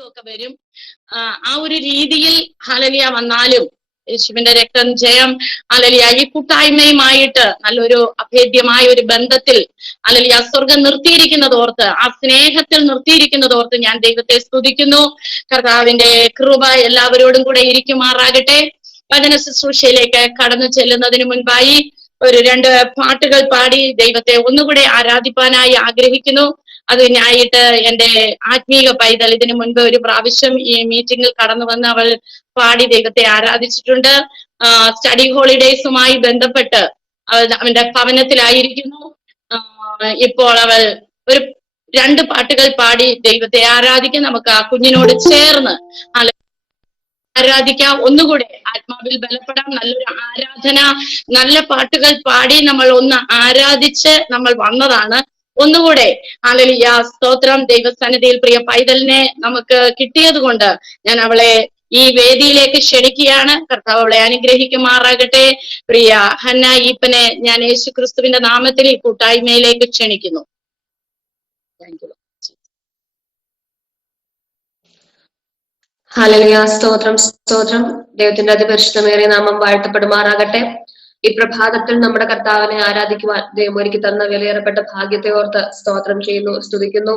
ഒക്കെ വരും. ആ ഒരു രീതിയിൽ ഹല്ലേലൂയ വന്നാലും യേശുവിന്റെ രക്തം ജയം ഹല്ലേലൂയ ഈ കൂട്ടായ്മയുമായിട്ട് നല്ലൊരു അഭേദ്യമായ ഒരു ബന്ധത്തിൽ ഹല്ലേലൂയ സ്വർഗം നിർത്തിയിരിക്കുന്നത് ഓർത്ത്, ആ സ്നേഹത്തിൽ നിർത്തിയിരിക്കുന്നത് ഓർത്ത് ഞാൻ ദൈവത്തെ സ്തുതിക്കുന്നു. കർത്താവിന്റെ കൃപ എല്ലാവരോടും കൂടെ ഇരിക്കുമാറാകട്ടെ. വചന ശുശ്രൂഷയിലേക്ക് കടന്നു ചെല്ലുന്നതിന് മുൻപായി ഒരു 2 പാട്ടുകൾ പാടി ദൈവത്തെ ഒന്നുകൂടെ ആരാധിപ്പാനായി ആഗ്രഹിക്കുന്നു. അതിനായിട്ട് എന്റെ ആത്മീക പൈതൽ ഇതിനു മുൻപ് ഒരു പ്രാവശ്യം ഈ മീറ്റിംഗിൽ കടന്നു വന്ന് അവൾ പാടി ദൈവത്തെ ആരാധിച്ചിട്ടുണ്ട്. സ്റ്റഡി ഹോളിഡേയ്സുമായി ബന്ധപ്പെട്ട് അവന്റെ ഭവനത്തിലായിരിക്കുന്നു. ഇപ്പോൾ അവൾ ഒരു 2 പാട്ടുകൾ പാടി ദൈവത്തെ ആരാധിക്കും. നമുക്ക് ആ കുഞ്ഞിനോട് ചേർന്ന് ആരാധിക്കാം. ഒന്നുകൂടെ ആത്മാവിൽ ബലപ്പെടാം. നല്ലൊരു ആരാധന, നല്ല പാട്ടുകൾ പാടി നമ്മൾ ഒന്ന് ആരാധിച്ച് നമ്മൾ വന്നതാണ്. ഒന്നുകൂടെ ഹല്ലേലൂയ സ്തോത്രം. ദൈവസന്നിധിയിൽ പ്രിയ പൈതലിനെ നമുക്ക് കിട്ടിയത് കൊണ്ട് ഞാൻ അവളെ ഈ വേദിയിലേക്ക് ക്ഷണിക്കുകയാണ്. കർത്താവ് അവളെ അനുഗ്രഹിക്കുമാറാകട്ടെ. പ്രിയ ഹന്ന ഈപ്പനെ ഞാൻ യേശു ക്രിസ്തുവിന്റെ നാമത്തിൽ ഈ കൂട്ടായ്മയിലേക്ക് ക്ഷണിക്കുന്നു. Thank you. ഹല്ലേലൂയ സ്തോത്രം സ്തോത്രം. ദൈവത്തിന്റെ അതിപരിശുദ്ധമേറിയ നാമം വാഴ്ത്തപ്പെടുമാറാകട്ടെ. ഈ പ്രഭാതത്തിൽ നമ്മുടെ കർത്താവിനെ ആരാധിക്കുവാൻ ദൈവം ഒരുക്കി തന്ന വിലയേറപ്പെട്ട ഭാഗ്യത്തെ ഓർത്ത് സ്തോത്രം ചെയ്യുന്നു, സ്തുതിക്കുന്നു.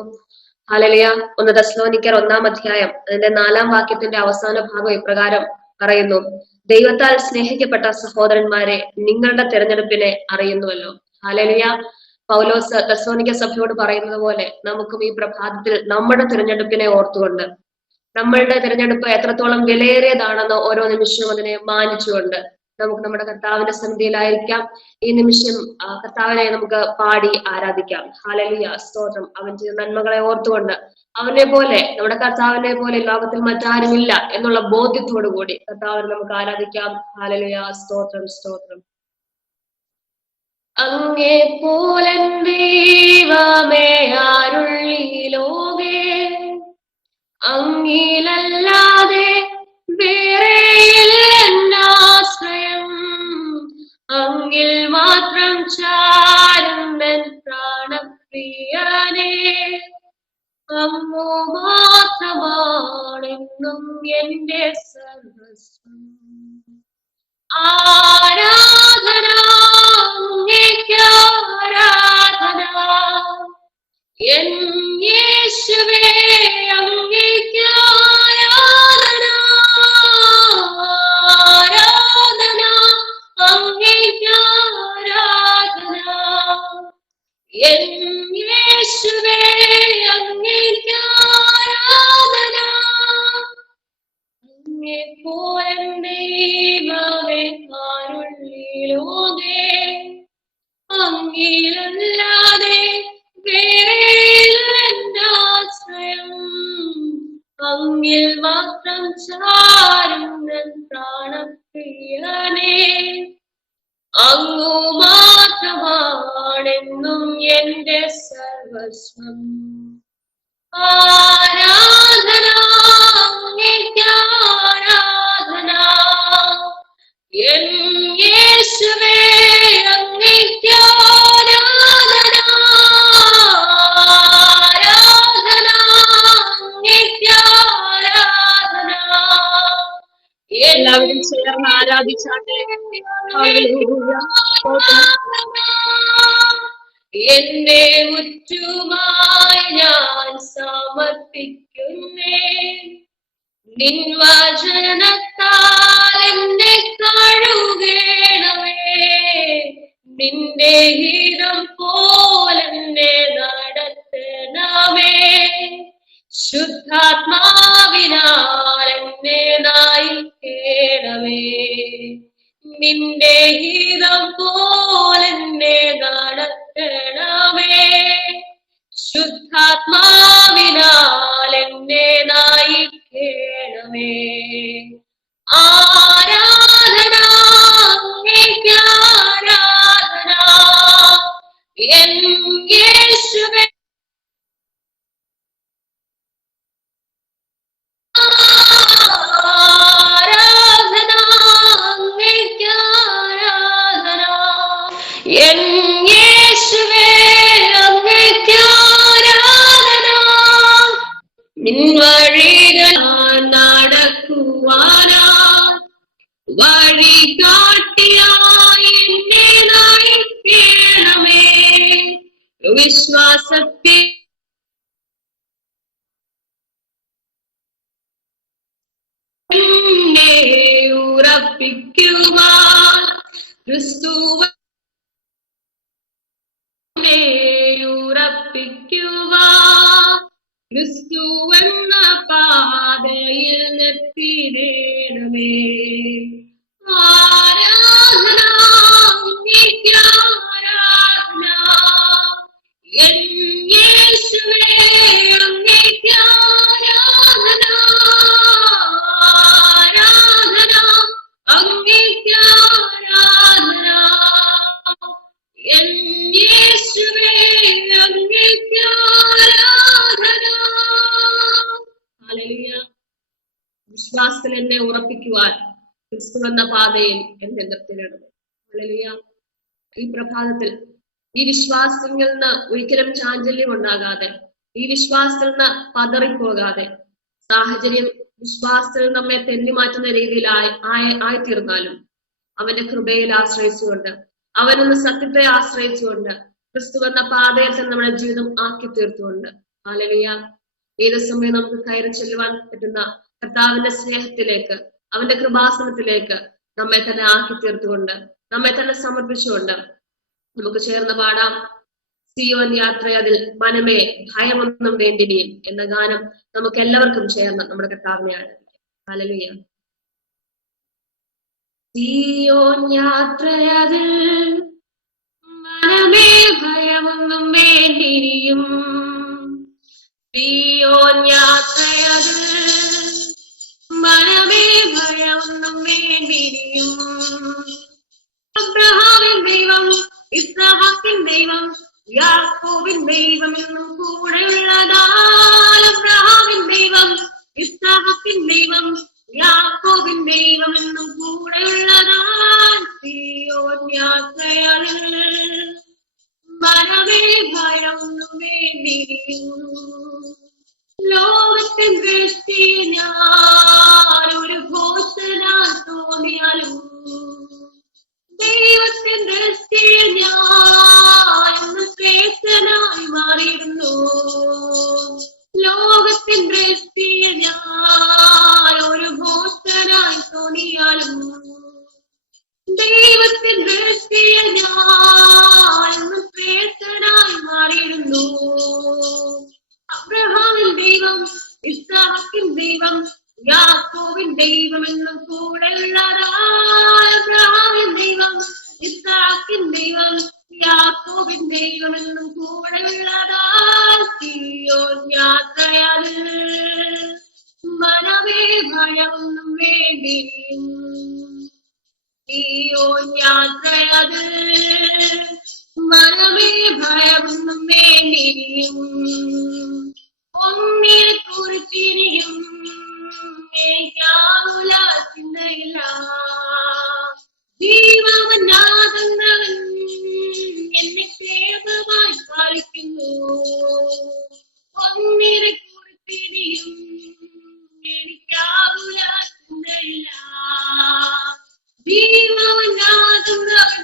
ഹല്ലേലൂയ. 1 തെസ്സലോനിക്കർ 1-ാം അധ്യായം അതിന്റെ 4-ാം വാക്യത്തിന്റെ അവസാന ഭാഗം ഇപ്രകാരം പറയുന്നു: ദൈവത്താൽ സ്നേഹിക്കപ്പെട്ട സഹോദരന്മാരെ, നിങ്ങളുടെ തിരഞ്ഞെടുപ്പിനെ അറിയുന്നുവല്ലോ. ഹല്ലേലൂയ. പൗലോസ് തെസ്സലോനിക്ക സഭയോട് പറയുന്നത് പോലെ നമുക്കും ഈ പ്രഭാതത്തിൽ നമ്മുടെ തിരഞ്ഞെടുപ്പിനെ ഓർത്തുകൊണ്ട്, നമ്മളുടെ തിരഞ്ഞെടുപ്പ് എത്രത്തോളം വിലയേറിയതാണെന്ന് ഓരോ നിമിഷവും അതിനെ മാനിച്ചുകൊണ്ട് നമുക്ക് നമ്മുടെ കർത്താവിന്റെ സന്നിധിയിലായിരിക്കാം. ഈ നിമിഷം കർത്താവിനെ നമുക്ക് പാടി ആരാധിക്കാം. ഹല്ലേലൂയ സ്തോത്രം. അവൻ ചെയ്ത നന്മകളെ ഓർത്തുകൊണ്ട് അവനെ പോലെ, നമ്മുടെ കർത്താവിനെ പോലെ ലോകത്തിൽ മറ്റാരുമില്ല എന്നുള്ള ബോധ്യത്തോടു കൂടി കർത്താവിനെ നമുക്ക് ആരാധിക്കാം. ഹല്ലേലൂയ സ്തോത്രം സ്തോത്രം. അങ്ങേ പോലെ ദൈവമേ ആരുള്ളി ലോകേ, അങ്ങിലല്ലാതെ വേറെയില്ലെന്നാശ്രയം, അങ്ങിൽ മാത്രം ചാരുന്നൻ പ്രാണപ്രിയനേ, അങ്ങു മാത്രമാണെന്നും എന്റെ സർവസ്വം. ആരാധന അങ്ങേക്ക് ആരാധന, എൻ യേശുവേ അങ്ങേക്ക് ആരാധന, ആരാധന അങ്ങേക്ക് ആരാധന, എൻ യേശുവേ അങ്ങേക്ക് ആരാധന. അങ്ങേപ്പോലെ ദൈവമേ ആരുള്ളി ലോകേ, അങ്ങിലല്ലാതെ വേറെയില്ലെന്നാശ്രയം, അങ്ങിൽ മാത്രം ചാരുന്നൻ പ്രാണപ്രിയനേ, അങ്ങു മാത്രമാണെന്നും എന്റെ സർവസ്വം. ആരാധന അങ്ങേക്ക് ആരാധന, എൻ യേശുവേ അങ്ങേക്ക് ആരാധന, ആരാധന അങ്ങേക്ക് ആരാധന. എല്ലാവരും ചേർന്ന് ആരാധിച്ചാട്ടെ. എന്റെ മുറ്റുമായി ഞാൻ സമർപ്പിക്കുന്നേ, നിൻ വചനത്താൽ എന്നെ കഴുകണമേ, നിന്റെ ഹിതം പോലെന്നെ നടത്തണമേ, ശുദ്ധാത്മാവിനാൽ എന്നെ നയിക്കണമേ, നിന്റെ ഹിതം പോലെന്നെ നടത്തണമേ, ശുദ്ധാത്മാവിനാൽ എന്നെ നയിക്കണമേ. ആരാധന അങ്ങേക്ക് ആരാധന, എൻ യേശുവേ ആരാധന അങ്ങേക്ക് ആരാധന, എൻ യേശുവേ അങ്ങേക്ക് ആരാധന. നിൻ വഴികളിൽ വഴി കാട്ടിയായി എന്നെ നയിക്കണമേ. വിശ്വാസത്തെ എന്നെ ഉറപ്പിക്കുവാൻ ക്രിസ്തുവെ ഉറപ്പിക്കുവാൻ ക്രിസ്തുവെന്ന പാതയിൽ നിർത്തിയിടണമേ. ആരാധന നിത്യാരാധന എൻ യേശുവേ അങ്ങേയ്ക്കാരാധന. ആരാധന അങ്ങേയ്ക്കാരാധന എൻ യേശുവേ അങ്ങേയ്ക്കാരാധന. ഹല്ലേലൂയ. വിശ്വാസത്തിൽ എന്നെ ഉറപ്പിക്കുവാൻ ക്രിസ്തു എന്ന പാതയിൽ എന്നെ നിർത്തിയിടണം. ഹല്ലേലൂയ. ഈ പ്രഭാതത്തിൽ ഈ വിശ്വാസത്തിൽ നിന്ന് ഒരിക്കലും ചാഞ്ചല്യം ഉണ്ടാകാതെ, ഈ വിശ്വാസത്തിൽ നിന്ന് പതറിപ്പോകാതെ, സാഹചര്യം വിശ്വാസത്തിൽ നമ്മെ തെന്നിമാറ്റുന്ന രീതിയിൽ ആയിത്തീർന്നാലും അവന്റെ കൃപയിൽ ആശ്രയിച്ചുകൊണ്ട്, അവനെന്ന സത്യത്തെ ആശ്രയിച്ചുകൊണ്ട്, ക്രിസ്തു എന്ന പാതയിൽ തന്നെ നമ്മുടെ ജീവിതം ആക്കി തീർത്തുകൊണ്ട്, ഹല്ലേലൂയ, ഏത് സമയം നമുക്ക് കയറി ചെല്ലുവാൻ പറ്റുന്ന കർത്താവിന്റെ സ്നേഹത്തിലേക്ക്, അവന്റെ കൃപാസനത്തിലേക്ക് നമ്മെ തന്നെ ആക്കി തീർത്തുകൊണ്ട്, നമ്മെ തന്നെ സമർപ്പിച്ചുകൊണ്ട് നമുക്ക് ചേർന്ന് പാടാം. സിയോൻ യാത്രയതിൽ മനമേ ഭയമൊന്നും വേണ്ടിനിയും എന്ന ഗാനം നമുക്ക് എല്ലാവർക്കും ചേർന്ന് നമ്മുടെ കർത്താവിനെ ആരാധിക്കാം. ഹല്ലേലൂയ. സിയോൻ യാത്രയതിൽ മനമേ ഭയമൊന്നും വേണ്ടിനിയും. സിയോൻ യാത്രയതിൽ മനമേ ഭയമൊന്നും വേണ്ടിനിയും. അബ്രഹാമിൻ ദൈവം, ഇസ്ഹാക്കിൻ ദൈവം, യാക്കോബിൻ ദൈവം എന്നും കൂടെയുള്ളതാൽ. അബ്രഹാമിൻ ദൈവം, ഇസ്ഹാക്കിൻ ദൈവം, യാക്കോബിൻ ദൈവം എന്നും കൂടെയുള്ളതാൽ. സിയോൻ യാത്രയതിൽ മനമേ ഭയമൊന്നും വേണ്ടിനിയും. ലോകത്തിൻ ദൃഷ്ടി ഞാൻ ഒരു ഘോഷനാൽ തോന്നിയാലും, ദൈവത്തിൻ ദൃഷ്ടിയിൽ ഞാൻ ശ്രേഷ്ഠനായി മാറിയിരുന്നു. ലോകത്തിൻ ദൃഷ്ടിയിൽ ഞാൻ ഒരു ഘോഷനായി തോന്നിയാലും, ദൈവത്തിൻ ദൃഷ്ടിയിൽ ഞാൻ ശ്രേഷ്ഠനായി മാറിയിരുന്നു. അബ്രഹാമിൻ ദൈവം, ഇസ്ഹാക്കിൻ ദൈവം, യാക്കോബിൻ ദൈവം എന്നും കൂടെയുള്ളതാൽ. അബ്രഹാമിൻ ദൈവം, ഇസ്ഹാക്കിൻ ദൈവം, യാക്കോബിൻ ദൈവം എന്നും കൂടെയുള്ളതാൽ. സിയോൻ യാത്രയതിൽ മനമേ ഭയമൊന്നും വേണ്ടിനിയും. സിയോൻ യാത്രയതിൽ മനമേ ഭയമൊന്നും വേണ്ടിനിയും. ഒന്നിനെ കുറിച്ചിനിയും എനിക്കാവുല ചിന്തയില്ല. ജീവനാകുന്നവൻ എന്നെ ക്ഷേമമായി പാലിക്കുന്നു. ഒന്നിനെ കുറിച്ചിനിയും എനിക്കാവുല ചിന്തയില്ല. ജീവനാകുന്നവൻ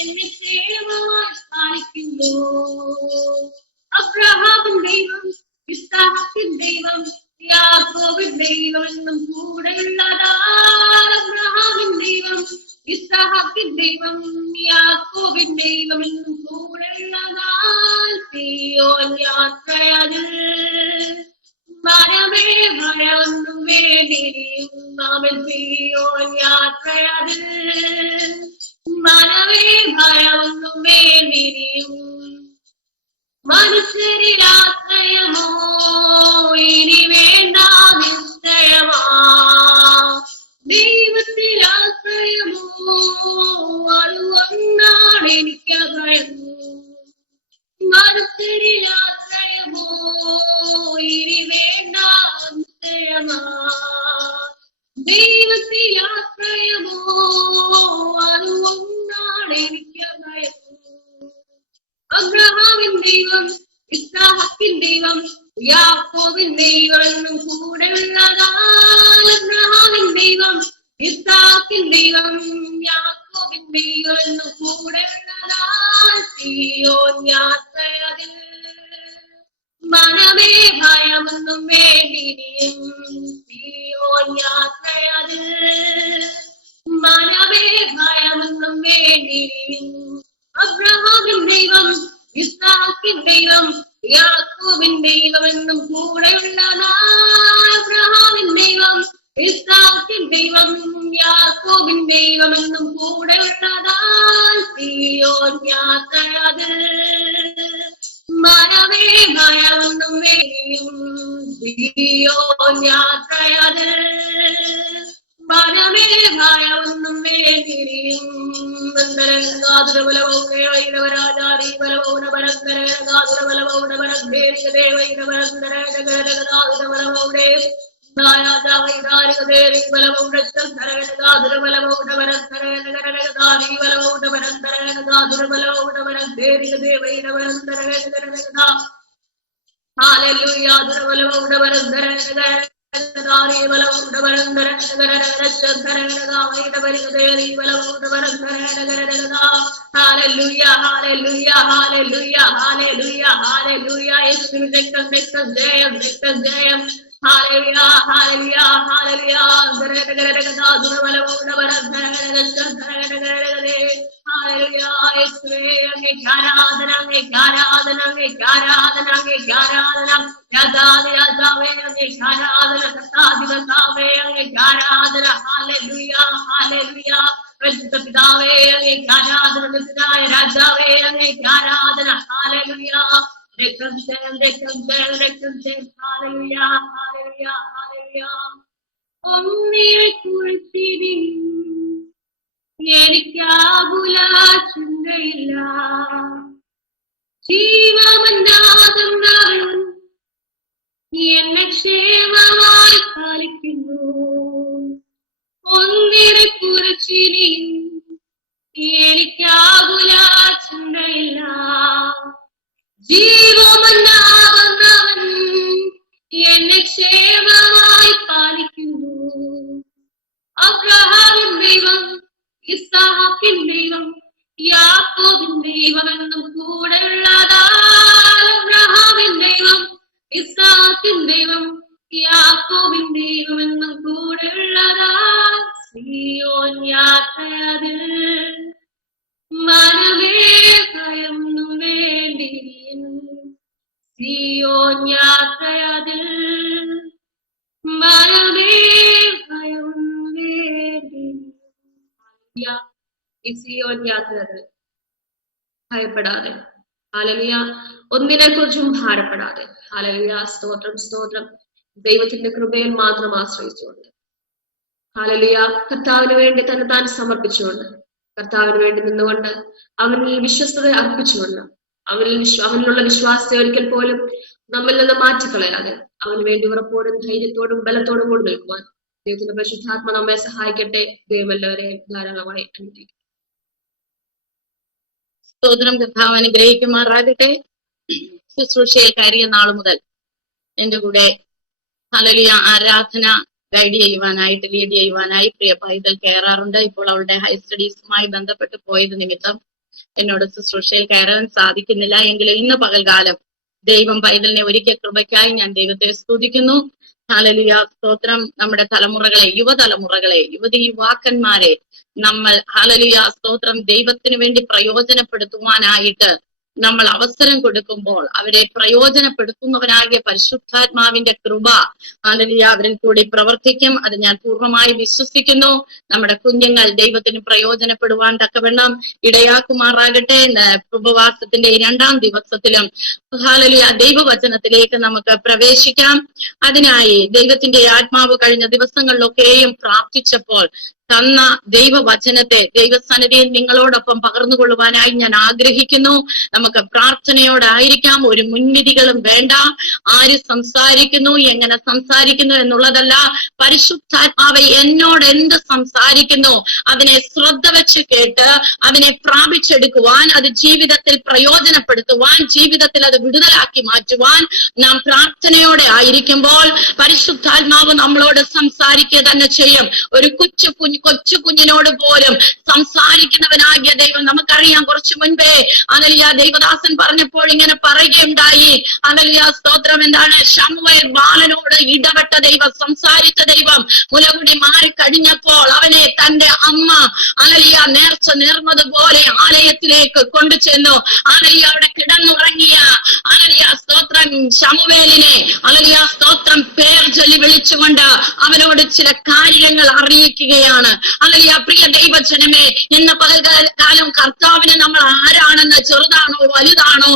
എന്നെ ക്ഷേമമായി പാലിക്കുന്നു. അബ്രഹാമിൻ ദൈവം, ഇസ്ഹാക്കിൻ ദൈവം, യാക്കോബിൻ ദൈവം എന്നും കൂടെയുള്ളതാൽ. അബ്രഹാമിൻ ദൈവം, ഇസ്ഹാക്കിൻ ദൈവം, യാക്കോബിൻ ദൈവം എന്നും കൂടെയുള്ളതാൽ. സിയോൻ യാത്രയതിൽ മനമേ ഭയമൊന്നും വേണ്ടിനിയും. നാമൻ സിയോൻ യാത്രയതിൽ മനമേ ഭയമൊന്നും വേണ്ടിനിയും. മനുഷ്യരിൽ ആശ്രയമോ ഇനി വേണ്ട നിശ്ചയമാ. ദൈവത്തിൽ ആശ്രയമോ അത് ഒന്നാണ് എനിക്ക് ഭയം. മനുഷ്യരിൽ ആശ്രയമോ ഇനി വേണ്ട നിശ്ചയമാ. ദൈവത്തിൽ ആശ്രയമോ അത് ഒന്നാണ് എനിക്ക് ഭയം. അബ്രഹാമിൻ ദൈവം, ഇസ്ഹാക്കിൻ ദൈവം, യാക്കോബിൻ ദൈവം എന്നും കൂടെയുള്ളതാൽ. അബ്രഹാമിൻ ദൈവം, ഇസ്ഹാക്കിൻ ദൈവം യാക്കോബിൻ ദൈവം എന്നും കൂടെ ഉള്ളതാൽ സീയോൻ യാത്രയതിൽ മനമേ ഭയമൊന്നും വേണ്ടിനിയും സീയോൻ യാത്രയതിൽ മനമേ ഭയമൊന്നും വേണ്ടിനിയും അബ്രഹാമിൻ ദൈവം ഇസ്ഹാക്കിൻ ദൈവം യാക്കോബിൻ ദൈവം എന്നും കൂടെയുള്ളതാ അബ്രഹാമിൻ ദൈവം ഇസ്ഹാക്കിൻ ദൈവം യാക്കോബിൻ ദൈവം എന്നും കൂടെയുള്ളതാ സീയോൻ യാത്രയതിൽ മനമേ ഭയമൊന്നും വേണ്ടിയും സീയോൻ യാത്രയതിൽ മനമേ ഭയമൊന്നും വേണ്ടിയും വൈരവരാജാരി ബലവൗന പരങ്കരൗന പരങ്കേരികദേവൈരവരന്തരൗടെ ജയം Hallelujah, hallelujah, hallelujah. ഒന്നിനെക്കുറിച്ചിനി എനിക്കാകുല ചിന്തയില്ല ജീവമല്ലാതെന്നവൻ എന്നെ ക്ഷേമമായി പാലിക്കുന്നു ഒന്നിനെക്കുറിച്ചിനി എനിക്കാകുല ചിന്തയില്ല ജീവമല്ലാതെന്നവൻ എന്നെ ക്ഷേമമായി പാലിക്കുന്നു അബ്രഹാമിൻ ദൈവം ഇസ്ഹാക്കിൻ ദൈവം യാക്കോബിൻ ദൈവം എന്നും കൂടെയുള്ളതാൽ അബ്രഹാമിൻ ദൈവം ഇസ്ഹാക്കിൻ ദൈവം യാക്കോബിൻ ദൈവം എന്നും കൂടെയുള്ളതാൽ സീയോൻ യാത്രയതിൽ മനമേ ഭയമൊന്നും വേണ്ടിയും സീയോൻ യാത്രയതിൽ മനമേ ഭയമൊന്നും വേണ്ടിയും ഈ സീയോൻ യാത്രയതിൽ ഭയപ്പെടാതെ ഹല്ലേലൂയ ഒന്നിനെ കുറിച്ചും ഭാരപ്പെടാതെ ഹല്ലേലൂയ സ്തോത്രം സ്തോത്രം ദൈവത്തിന്റെ കൃപയിൽ മാത്രം ആശ്രയിച്ചുകൊണ്ട് ഹല്ലേലൂയ കർത്താവിന് വേണ്ടി തന്നെ താൻ സമർപ്പിച്ചുകൊണ്ട് കർത്താവിന് വേണ്ടി നിന്നുകൊണ്ട് അവനിൽ വിശ്വസ്തത അർപ്പിച്ചുകൊണ്ട് അവനിലുള്ള വിശ്വാസത്തെ ഒരിക്കൽ പോലും നമ്മിൽ നിന്ന് മാറ്റിക്കളയാതെ അവന് വേണ്ടി ഉറപ്പോടും ധൈര്യത്തോടും ബലത്തോടും കൂടി നിൽക്കുവാൻ ദൈവത്തിന്റെ പരിശുദ്ധാത്മ നമ്മെ സഹായിക്കട്ടെ. ദൈവം എല്ലാവരെയും ധാരാളമായി അനുഗ്രഹിക്കട്ടെ. സ്തോത്രം. കർത്താവ് അനുഗ്രഹിക്കുമാറാകട്ടെ. ശുശ്രൂഷയിൽ കയറിയ നാൾ മുതൽ എന്റെ കൂടെ ഹല്ലേലൂയ ആരാധന ഗൈഡ് ചെയ്യുവാനായിട്ട് ലീഡ് ചെയ്യുവാനായി പ്രിയ പൈതൽ കയറാറുണ്ട്. ഇപ്പോൾ അവളുടെ ഹയർ സ്റ്റഡീസുമായി ബന്ധപ്പെട്ട് പോയത് നിമിത്തം എന്നോട് ശുശ്രൂഷയിൽ കയറാൻ സാധിക്കുന്നില്ല. എങ്കിലും ഇന്ന് പകൽകാലം ദൈവം പൈതലിനെ ഒരിക്കൽ കൃപയ്ക്കായി ഞാൻ ദൈവത്തെ സ്തുതിക്കുന്നു. ഹല്ലേലൂയ സ്തോത്രം. നമ്മുടെ തലമുറകളെ, യുവതലമുറകളെ, യുവാക്കന്മാരെ നമ്മൾ ഹല്ലേലൂയ സ്തോത്രം ദൈവത്തിന് വേണ്ടി പ്രയോജനപ്പെടുത്തുവാനായിട്ട് നമ്മൾ അവസരം കൊടുക്കുമ്പോൾ അവരെ പ്രയോജനപ്പെടുത്തുന്നവനാകിയ പരിശുദ്ധാത്മാവിന്റെ കൃപ ഹല്ലേലൂയ അവരിൽ കൂടി പ്രവർത്തിക്കും. അത് ഞാൻ പൂർണ്ണമായി വിശ്വസിക്കുന്നു. നമ്മുടെ കുഞ്ഞുങ്ങൾ ദൈവത്തിന് പ്രയോജനപ്പെടുവാൻ തക്കവണ്ണം ഇടയാക്കുമാറാകട്ടെ. ഉപവാസത്തിന്റെ 2ാം ദിവസത്തിലും ഹല്ലേലൂയ ദൈവവചനത്തിലേക്ക് നമുക്ക് പ്രവേശിക്കാം. അതിനായി ദൈവത്തിന്റെ ആത്മാവ് കഴിഞ്ഞ ദിവസങ്ങളിലൊക്കെയും പ്രാർത്ഥിച്ചപ്പോൾ തന്ന ദൈവവചനത്തെ ദൈവസന്നിധിയിൽ നിങ്ങളോടൊപ്പം പകർന്നുകൊള്ളുവാനായി ഞാൻ ആഗ്രഹിക്കുന്നു. നമുക്ക് പ്രാർത്ഥനയോടായിരിക്കാം. ഒരു മുൻവിധികളും വേണ്ട. ആര് സംസാരിക്കുന്നു, എങ്ങനെ സംസാരിക്കുന്നു എന്നുള്ളതല്ല. പരിശുദ്ധാത്മാവ് എന്നോട് എന്ത് സംസാരിക്കുന്നു അതിനെ ശ്രദ്ധ വെച്ച് കേട്ട് അതിനെ പ്രാപിച്ചെടുക്കുവാൻ, അത് ജീവിതത്തിൽ പ്രയോജനപ്പെടുത്തുവാൻ, ജീവിതത്തിൽ അത് വിടുതലാക്കി മാറ്റുവാൻ നാം പ്രാർത്ഥനയോടെ ആയിരിക്കുമ്പോൾ പരിശുദ്ധാത്മാവ് നമ്മളോട് സംസാരിക്കുക തന്നെ ചെയ്യും. ഒരു കൊച്ചു കുഞ്ഞിനോട് പോലും സംസാരിക്കുന്നവനാകിയ ദൈവം നമുക്കറിയാം. കുറച്ചു മുൻപേ ദൈവദാസൻ പറഞ്ഞപ്പോൾ ഇങ്ങനെ പറയുകയുണ്ടായി. സ്തോത്രം. എന്താണ്? ശമൂവേൽ ബാലനോട് ഇടപെട്ട ദൈവം, സംസാരിച്ച ദൈവം മുലകുടി മാറിക്കഴിഞ്ഞപ്പോൾ അവനെ തന്റെ അമ്മ നേർച്ച നേർന്നതുപോലെ ആലയത്തിലേക്ക് കൊണ്ടുചെന്നു. അവിടെ കിടന്നുറങ്ങിയ സ്തോത്രം ശമൂവേലിനെ സ്തോത്രം പേർ ചൊല്ലി വിളിച്ചുകൊണ്ട് അവനോട് ചില കാര്യങ്ങൾ അറിയിക്കുകയാണ്. പ്രിയ ദൈവജനമേ, ഇന്ന് പകൽക്കാലം കർത്താവിന് നമ്മൾ ആരാണെന്ന്, ചെറുതാണോ വലുതാണോ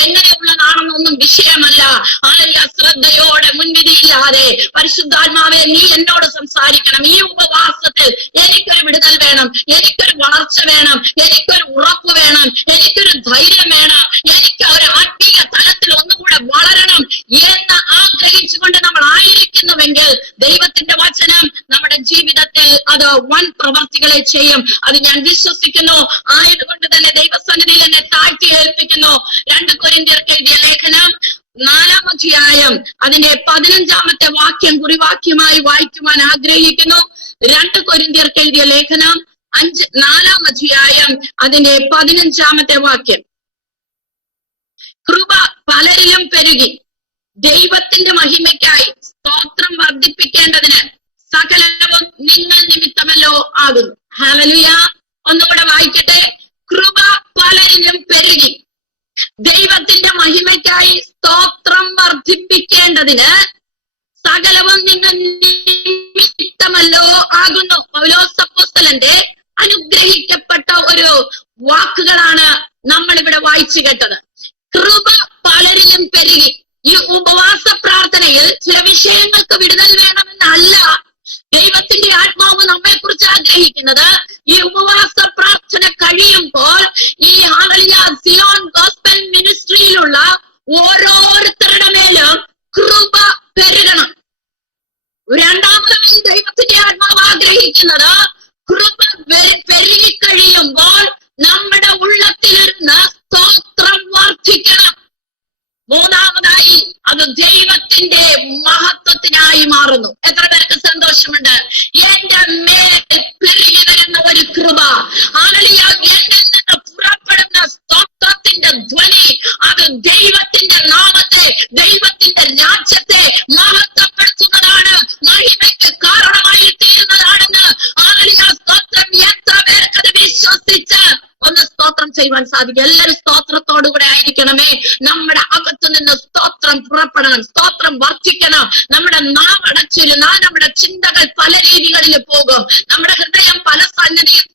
എങ്ങനെയുള്ളതാണെന്നൊന്നും വിഷയമല്ല. ശ്രദ്ധയോടെ മുൻവിധിയില്ലാതെ പരിശുദ്ധാത്മാവെ നീ എന്നോട് സംസാരിക്കണം. ഈ ഉപവാസത്തിൽ എനിക്കൊരു വിടുതൽ വേണം, എനിക്കൊരു വളർച്ച വേണം, എനിക്കൊരു ഉറപ്പ് വേണം, എനിക്കൊരു ധൈര്യം വേണം, എനിക്ക് ഒരു ആത്മീയ തലത്തിൽ ഒന്നുകൂടെ വളരണം എന്ന് ആഗ്രഹിച്ചുകൊണ്ട് നമ്മൾ ആയിരിക്കുന്നുവെങ്കിൽ ദൈവത്തിന്റെ വചനം നമ്മുടെ ജീവിതത്തിൽ അത് വൻ പ്രവർത്തികളെ ചെയ്യും. അത് ഞാൻ വിശ്വസിക്കുന്നു. ആയതുകൊണ്ട് തന്നെ ദൈവസന്നിധിയിൽ എന്നെ താഴ്ത്തി ഏൽപ്പിക്കുന്നു. 2 കൊരിന്ത്യർക്ക് എഴുതിയ ലേഖനം 4-ാം അധ്യായം അതിന്റെ 15-ാമത്തെ വാക്യം കുറിവാക്യമായി വായിക്കുവാൻ ആഗ്രഹിക്കുന്നു. 2 കൊരിന്ത്യർക്ക് എഴുതിയ ലേഖനം 4-ാം അധ്യായം അതിന്റെ 15-ാമത്തെ വാക്യം. കൃപ പലരിലും പെരുകി ദൈവത്തിന്റെ മഹിമയ്ക്കായി സ്തോത്രം വർദ്ധിപ്പിക്കേണ്ടതിന് സകലവും നിങ്ങൾ നിമിത്തമല്ലോ ആകുന്നു. ഹല്ലേലൂയ. ഒന്നുകൂടെ വായിക്കട്ടെ. കൃപ പലരിലും പെരുകി ദൈവത്തിന്റെ മഹിമയ്ക്കായി സ്തോത്രം വർദ്ധിപ്പിക്കേണ്ടതിന് സകലവും നിങ്ങൾ നിമിത്തമല്ലോ ആകുന്നു. പൗലോസ് അപ്പോസ്തലന്റെ അനുഗ്രഹിക്കപ്പെട്ട ഒരു വാക്കുകളാണ് നമ്മൾ ഇവിടെ വായിച്ചു കേട്ടത്. കൃപ പലരിലും പെരുകി. ഈ ഉപവാസ പ്രാർത്ഥനയിൽ ചില വിഷയങ്ങൾക്ക് വിടുതൽ വേണമെന്നല്ല ദൈവത്തിന്റെ ആത്മാവ് നമ്മെ കുറിച്ച് ആഗ്രഹിക്കുന്നത്. ഈ ഉപവാസ പ്രാർത്ഥന കഴിയുമ്പോൾ ഈ സിയോൺ ഗോസ്പൽ മിനിസ്ട്രിയിലുള്ള ഓരോരുത്തരുടെ മേലും കൃപ പെരുകണം. രണ്ടാമതായി ദൈവത്തിന്റെ ആത്മാവ് ആഗ്രഹിക്കുന്നത് കൃപ പെരുകി കഴിയുമ്പോൾ നമ്മുടെ ഉള്ളത്തിലിരുന്ന് സ്തോത്രം വർദ്ധിക്കണം. മൂന്നാമതായി അത് ദൈവത്തിന്റെ മഹത്വത്തിനായി മാറുന്നു. എത്ര പേർക്ക് സന്തോഷമുണ്ട്? എന്റെ മേൽ പെരുകി വരുന്ന ഒരു കൃപ, എന്നിൽ നിന്ന് പുറപ്പെടുന്ന സ്തോത്രത്തിന്റെ ധ്വനി, അത് ദൈവത്തിന്റെ നാമത്തെ, ദൈവത്തിന്റെ രാജ്യത്തെ മഹത്വപ്പെടുത്തുന്നതാണ്, മഹിമയ്ക്ക് കാരണമായി തീരുന്നതാണെന്ന് സ്തോത്രം. എത്ര പേർക്കത് വിശ്വസിച്ച് ഒന്ന് സ്തോത്രം ചെയ്യുവാൻ സാധിക്കും? എല്ലാവരും സ്തോത്രത്തോടുകൂടെ ആയിരിക്കണമേ. നമ്മുടെ അകത്തു നിന്ന് സ്തോത്രം പുറപ്പെടണം, സ്തോത്രം വർദ്ധിക്കണം. നമ്മുടെ നാവടച്ചിരുന്നാൽ നമ്മുടെ ചിന്തകൾ പല രീതികളിൽ പോകും, നമ്മുടെ ഹൃദയം പല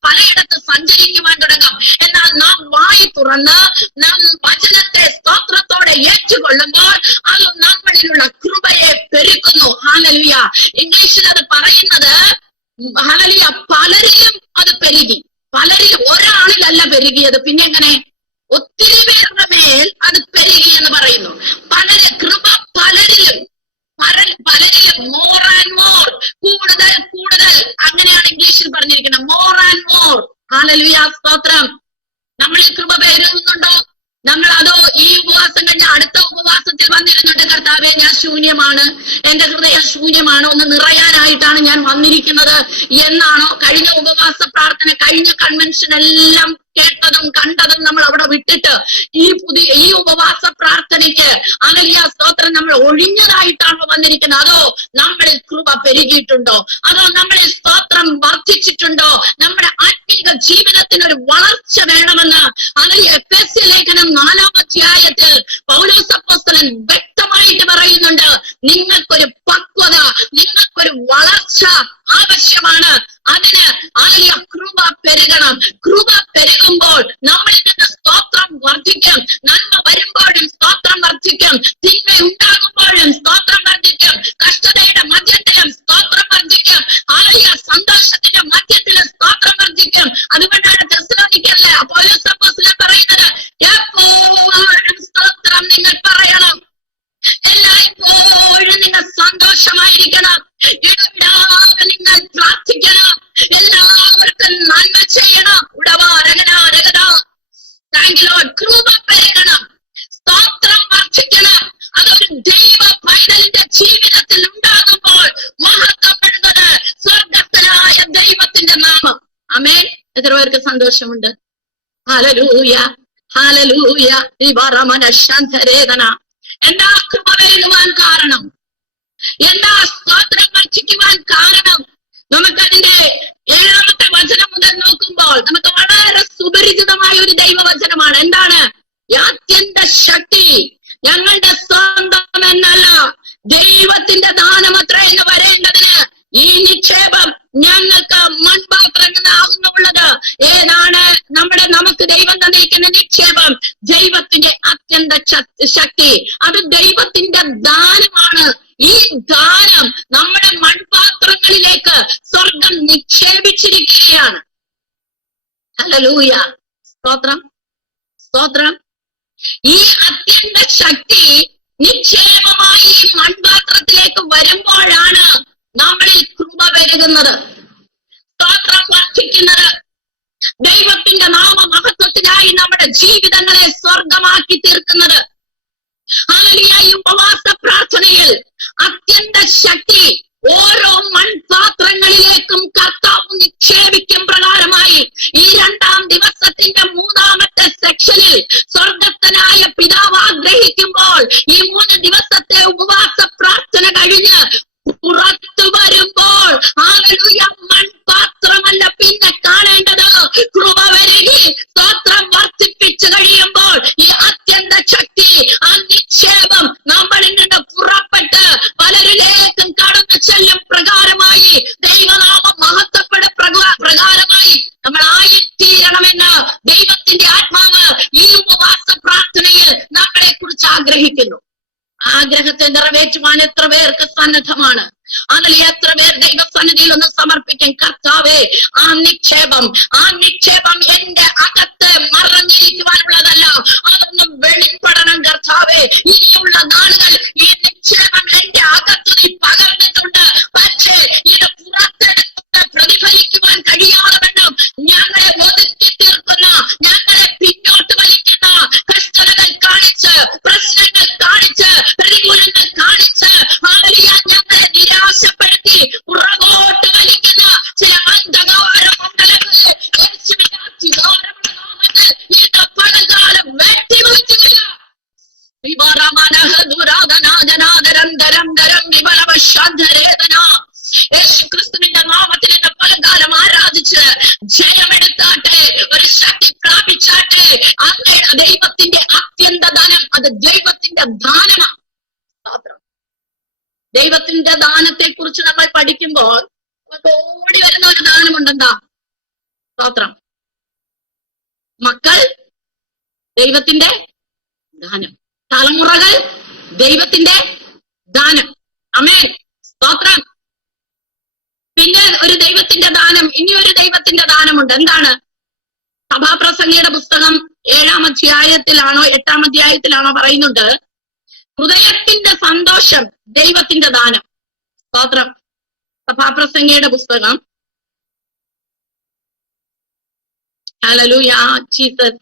പലയിടത്ത് സഞ്ചരിക്കുവാൻ തുടങ്ങും. എന്നാൽ നാം വായി തുറന്ന് നാം വചനത്തെ സ്തോത്രത്തോടെ ഏറ്റുകൊള്ളുമ്പോൾ അത് നമ്മളിലുള്ള കൃപയെ പെരുക്കുന്നു. ഹല്ലേലൂയ. ഇംഗ്ലീഷിൽ അത് പറയുന്നത് ഹല്ലേലൂയ പലരിലും അത് പെരുകി. പലരിലും, ഒരാളിലല്ല പെരുകിയത്. പിന്നെ എങ്ങനെ? ഒത്തിരി പേരുടെ മേൽ അത് പെരുകി എന്ന് പറയുന്നു. കൃപ പലരിലും, മോർ ആൻഡ് മോർ, കൂടുതൽ കൂടുതൽ, അങ്ങനെയാണ് ഇംഗ്ലീഷിൽ പറഞ്ഞിരിക്കുന്നത്. More and more. ഹല്ലേലൂയ. സ്തോത്രം. നമ്മൾ ഈ കൃപ പെരുകുന്നുണ്ടോ? നമ്മൾ അതോ ഈ ഉപവാസം കഴിഞ്ഞ അടുത്ത ഉപവാസത്തിൽ വന്നിരുന്നുണ്ട്, കർത്താവേ ഞാൻ ശൂന്യമാണ്, എന്റെ ഹൃദയം ശൂന്യമാണ്, ഒന്ന് നിറയാനായിട്ടാണ് ഞാൻ വന്നിരിക്കുന്നത് എന്നാണോ? കഴിഞ്ഞ ഉപവാസ പ്രാർത്ഥന, കഴിഞ്ഞ കൺവെൻഷൻ എല്ലാം കേട്ടതും കണ്ടതും നമ്മൾ അവിടെ വിട്ടിട്ട് ഈ ഉപവാസ പ്രാർത്ഥനയ്ക്ക് സ്തോത്രം നമ്മൾ ഒഴിഞ്ഞതായിട്ടാണോ വന്നിരിക്കുന്നത്? അതോ നമ്മളിൽ കൃപ പെരുകിയിട്ടുണ്ടോ? അതോ നമ്മളിൽ സ്തോത്രം വർദ്ധിച്ചിട്ടുണ്ടോ? നമ്മുടെ ആത്മീക ജീവിതത്തിന് ഒരു വളർച്ച വേണമെന്ന് എഫെസ്യ ലേഖനം 4-ാം അധ്യായത്തിൽ പൗലോസ് അപ്പോസ്തലൻ വ്യക്തമായിട്ട് പറയുന്നുണ്ട്. നിങ്ങൾക്കൊരു പക്വത, നിങ്ങൾക്കൊരു വളർച്ച ആവശ്യമാണ്. അതിന് കൃപ പെരുകണം. കൃപ പെരുകുമ്പോൾ നമ്മളിൽ നിന്ന് സ്തോത്രം വർദ്ധിക്കും. നന്മ വരുമ്പോഴും സ്തോത്രം വർദ്ധിക്കും, തിന്മ ഉണ്ടാകുമ്പോഴും സ്തോത്രം വർദ്ധിക്കും, കഷ്ടതയുടെ മധ്യത്തിലും സ്തോത്രം വർദ്ധിക്കും. വലിയ സന്തോഷത്തിന്റെ മധ്യത്തിൽ സ്തോത്രം വർദ്ധിക്കും. അതുകൊണ്ടാണ് തെസ്സലോനിക്കയിലെ പൗലോസ് അപ്പോസ്തലൻ പറയുന്നത്, എപ്പോഴും സ്തോത്രം നിങ്ങൾ പറയണം, എല്ലായ്പ്പോഴും നിങ്ങൾ സന്തോഷമായിരിക്കണം, ഇടവിടാതെ നിങ്ങൾ പ്രാർത്ഥിക്കണം, എല്ലാവർക്കും നന്മ ചെയ്യണം, കൃപ പെരുകണം, സ്തോത്രം വർദ്ധിക്കണം. അതൊരു ദൈവ പൈതലിന്റെ ജീവിതത്തിൽ ഉണ്ടാകുമ്പോൾ മഹത്വപ്പെടുന്നത് സ്വർഗസ്ഥനായ ദൈവത്തിന്റെ നാമം. ആമേൻ. എത്ര പേർക്ക് സന്തോഷമുണ്ട്? Hallelujah, hallelujah. എന്താ കൃപ പെരുകുവാൻ കാരണം? എന്താ സ്തോത്രം വർദ്ധിക്കുവാൻ കാരണം? നമുക്കതിന്റെ 7ാമത്തെ വചനം മുതൽ നോക്കുമ്പോൾ നമുക്ക് വളരെ സുപരിചിതമായ ഒരു ദൈവവചനമാണ്. എന്താണ്? അത്യന്ത ശക്തി ഞങ്ങളുടെ സ്വന്തം എന്നല്ല, ദൈവത്തിന്റെ ദാനമത്ര എന്ന് വരേണ്ടതിന് ഈ നിക്ഷേപം ഞങ്ങൾക്ക് മൺപാത്രങ്ങളാകുന്നുള്ളത്. ഏതാണ് നമുക്ക് ദൈവം തന്നിരിക്കുന്ന നിക്ഷേപം? ദൈവത്തിന്റെ അത്യന്ത ശക്തി. അത് ദൈവത്തിന്റെ ദാനമാണ്. ഈ ദാനം നമ്മുടെ മൺപാത്രങ്ങളിലേക്ക് സ്വർഗം നിക്ഷേപിച്ചിരിക്കുകയാണ്. ഹല്ലേലൂയ, സ്തോത്രം, സ്തോത്രം. ഈ അത്യന്ത ശക്തി നിക്ഷേപമായി ഈ മൺപാത്രത്തിലേക്ക് വരുമ്പോഴാണ് നമ്മളിൽ കൃപ പെരുകുന്നത്, സ്തോത്രം വർദ്ധിക്കുന്നത്. ദൈവത്തിന്റെ നാമ മഹത്വത്തിനായി നമ്മുടെ ജീവിതങ്ങളെ സ്വർഗമാക്കി തീർക്കുന്നത്. ഹല്ലേലൂയ. ഈ ഉപവാസ പ്രാർത്ഥനയിൽ അത്യന്ത ശക്തി ഓരോ മൺപാത്രങ്ങളിലേക്കും കർത്താവ് നിക്ഷേപിക്കും പ്രകാരമായി ഈ 2ാം ദിവസത്തിന്റെ 3ാമത്തെ സെക്ഷനിൽ സ്വർഗസ്ഥനായ പിതാവ് ആഗ്രഹിക്കുമ്പോൾ ഈ 3 ദിവസത്തെ ഉപവാസ പ്രാർത്ഥന കഴിഞ്ഞ് പുറത്തു വരുമ്പോൾ ഹല്ലേലൂയ, മൺപാത്രമല്ല പിന്നെ കാണേണ്ടത്, കൃപ പെരുകി സ്തോത്രം വർദ്ധിപ്പിച്ചു കഴിയുമ്പോൾ ഈ അത്യന്ത ശക്തി, ആ നിക്ഷേപം നമ്മളിൽ നിന്ന് പുറപ്പെട്ട് പലരിലേക്കും കടന്നു ചെല്ലും പ്രകാരമായി ദൈവനാമം മഹത്വപ്പെട പ്രകാരമായി നമ്മൾ ആയിത്തീരണമെന്ന് ദൈവത്തിന്റെ ആത്മാവ് ഈ ഉപവാസ പ്രാർത്ഥനയിൽ നമ്മളെ കുറിച്ച് ആഗ്രഹിക്കുന്നു. ആഗ്രഹത്തെ നിറവേറ്റുവാൻ എത്ര പേർക്ക് സന്നദ്ധമാണ്? അതിൽ എത്ര പേർ ദൈവസന്നിധിയിൽ ഒന്ന് സമർപ്പിക്കും? കർത്താവേ, ആ നിക്ഷേപം എന്റെ അകത്ത് മറഞ്ഞിരിക്കുവാനുള്ളതല്ല, അതൊന്നും വെളിപ്പെടണം കർത്താവേ. ഇനിയുള്ള നാളുകൾ ഈ നിക്ഷേപം എന്റെ അകത്ത് നീ പകർന്നിട്ടുണ്ട്, പക്ഷേ ഇത് പുറത്തെടുത്ത് പ്രതിഫലിക്കുവാൻ കഴിയാതെവണ്ണം ഞങ്ങളെ ഒതുക്കി തീർക്കുന്ന, ഞങ്ങളെ പിന്നോട്ട് വലിക്കുന്ന കഷ്ടതകൾ കാണിച്ച്, പ്രശ്നങ്ങൾ കാണിച്ച്, പ്രതികൂലങ്ങൾ കാണിച്ച് ഞങ്ങളെ നിരാശപ്പെടുത്തി പുറകോട്ട് വലിക്കുന്ന ചില അന്ധകാര മണ്ഡലങ്ങളെ ഇത് പലകാലം വെട്ടിമാറ്റുക. യേശുക്രിസ്തുവിന്റെ നാമത്തിൽ എന്നെ പലകാലം ആരാധിച്ച് ജയമെടുത്താട്ടെ, ഒരു ശക്തി പ്രാപിച്ചാട്ടെ. അങ്ങയുടെ ദൈവത്തിന്റെ അത്യന്ത ദാനം, അത് ദൈവത്തിന്റെ ദാനമാണ്. ദൈവത്തിന്റെ ദാനത്തെ കുറിച്ച് നമ്മൾ പഠിക്കുമ്പോൾ ഓടി വരുന്ന ഒരു ദാനമുണ്ടെന്താ? സ്തോത്രം. മക്കൾ ദൈവത്തിന്റെ ദാനം, തലമുറകൾ ദൈവത്തിന്റെ ദാനം. ആമേൻ, സ്തോത്രം. പിന്നെ ഒരു ദൈവത്തിന്റെ ദാനം, ഇനിയൊരു ദൈവത്തിന്റെ ദാനമുണ്ട്. എന്താണ്? സഭാപ്രസംഗിയുടെ പുസ്തകം 7ാം അധ്യായത്തിലാണോ 8ാം അധ്യായത്തിലാണോ പറയുന്നുണ്ട്, ഹൃദയത്തിന്റെ സന്തോഷം ദൈവത്തിന്റെ ദാനം. സ്തോത്രം. സഭാപ്രസംഗിയുടെ പുസ്തകം, ഹല്ലേലൂയ, ജീസസ്,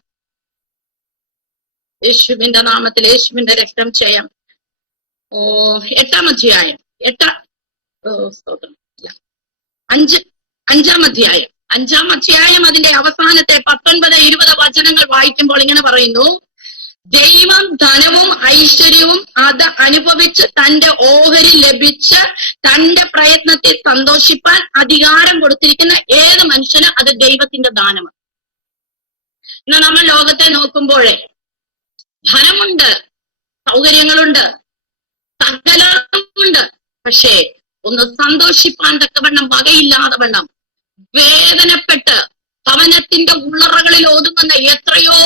യേശുവിന്റെ നാമത്തിൽ, യേശുവിന്റെ രക്തം ജയം. 8ാം അധ്യായം, സ്തോത്രം, 5ാം അധ്യായം, 5ാം അധ്യായം അതിന്റെ അവസാനത്തെ 19-20 വചനങ്ങൾ വായിക്കുമ്പോൾ ഇങ്ങനെ പറയുന്നു, ദൈവം ധനവും ഐശ്വര്യവും അത് അനുഭവിച്ച് തന്റെ ഓഹരി ലഭിച്ച് തന്റെ പ്രയത്നത്തെ സന്തോഷിപ്പാൻ അധികാരം കൊടുത്തിരിക്കുന്ന ഏത് മനുഷ്യന് അത് ദൈവത്തിന്റെ ദാനമാണ്. ഇന്ന് നമ്മൾ ലോകത്തെ നോക്കുമ്പോഴേ ധനമുണ്ട്, സൗകര്യങ്ങളുണ്ട്, സകലമുണ്ട്, പക്ഷേ ഒന്ന് സന്തോഷിപ്പാൻ തക്കവണ്ണം വകയില്ലാതെ വണ്ണം വേദനപ്പെട്ട് ഭവനത്തിന്റെ ഉള്ളറകളിൽ ഒതുങ്ങുന്ന എത്രയോ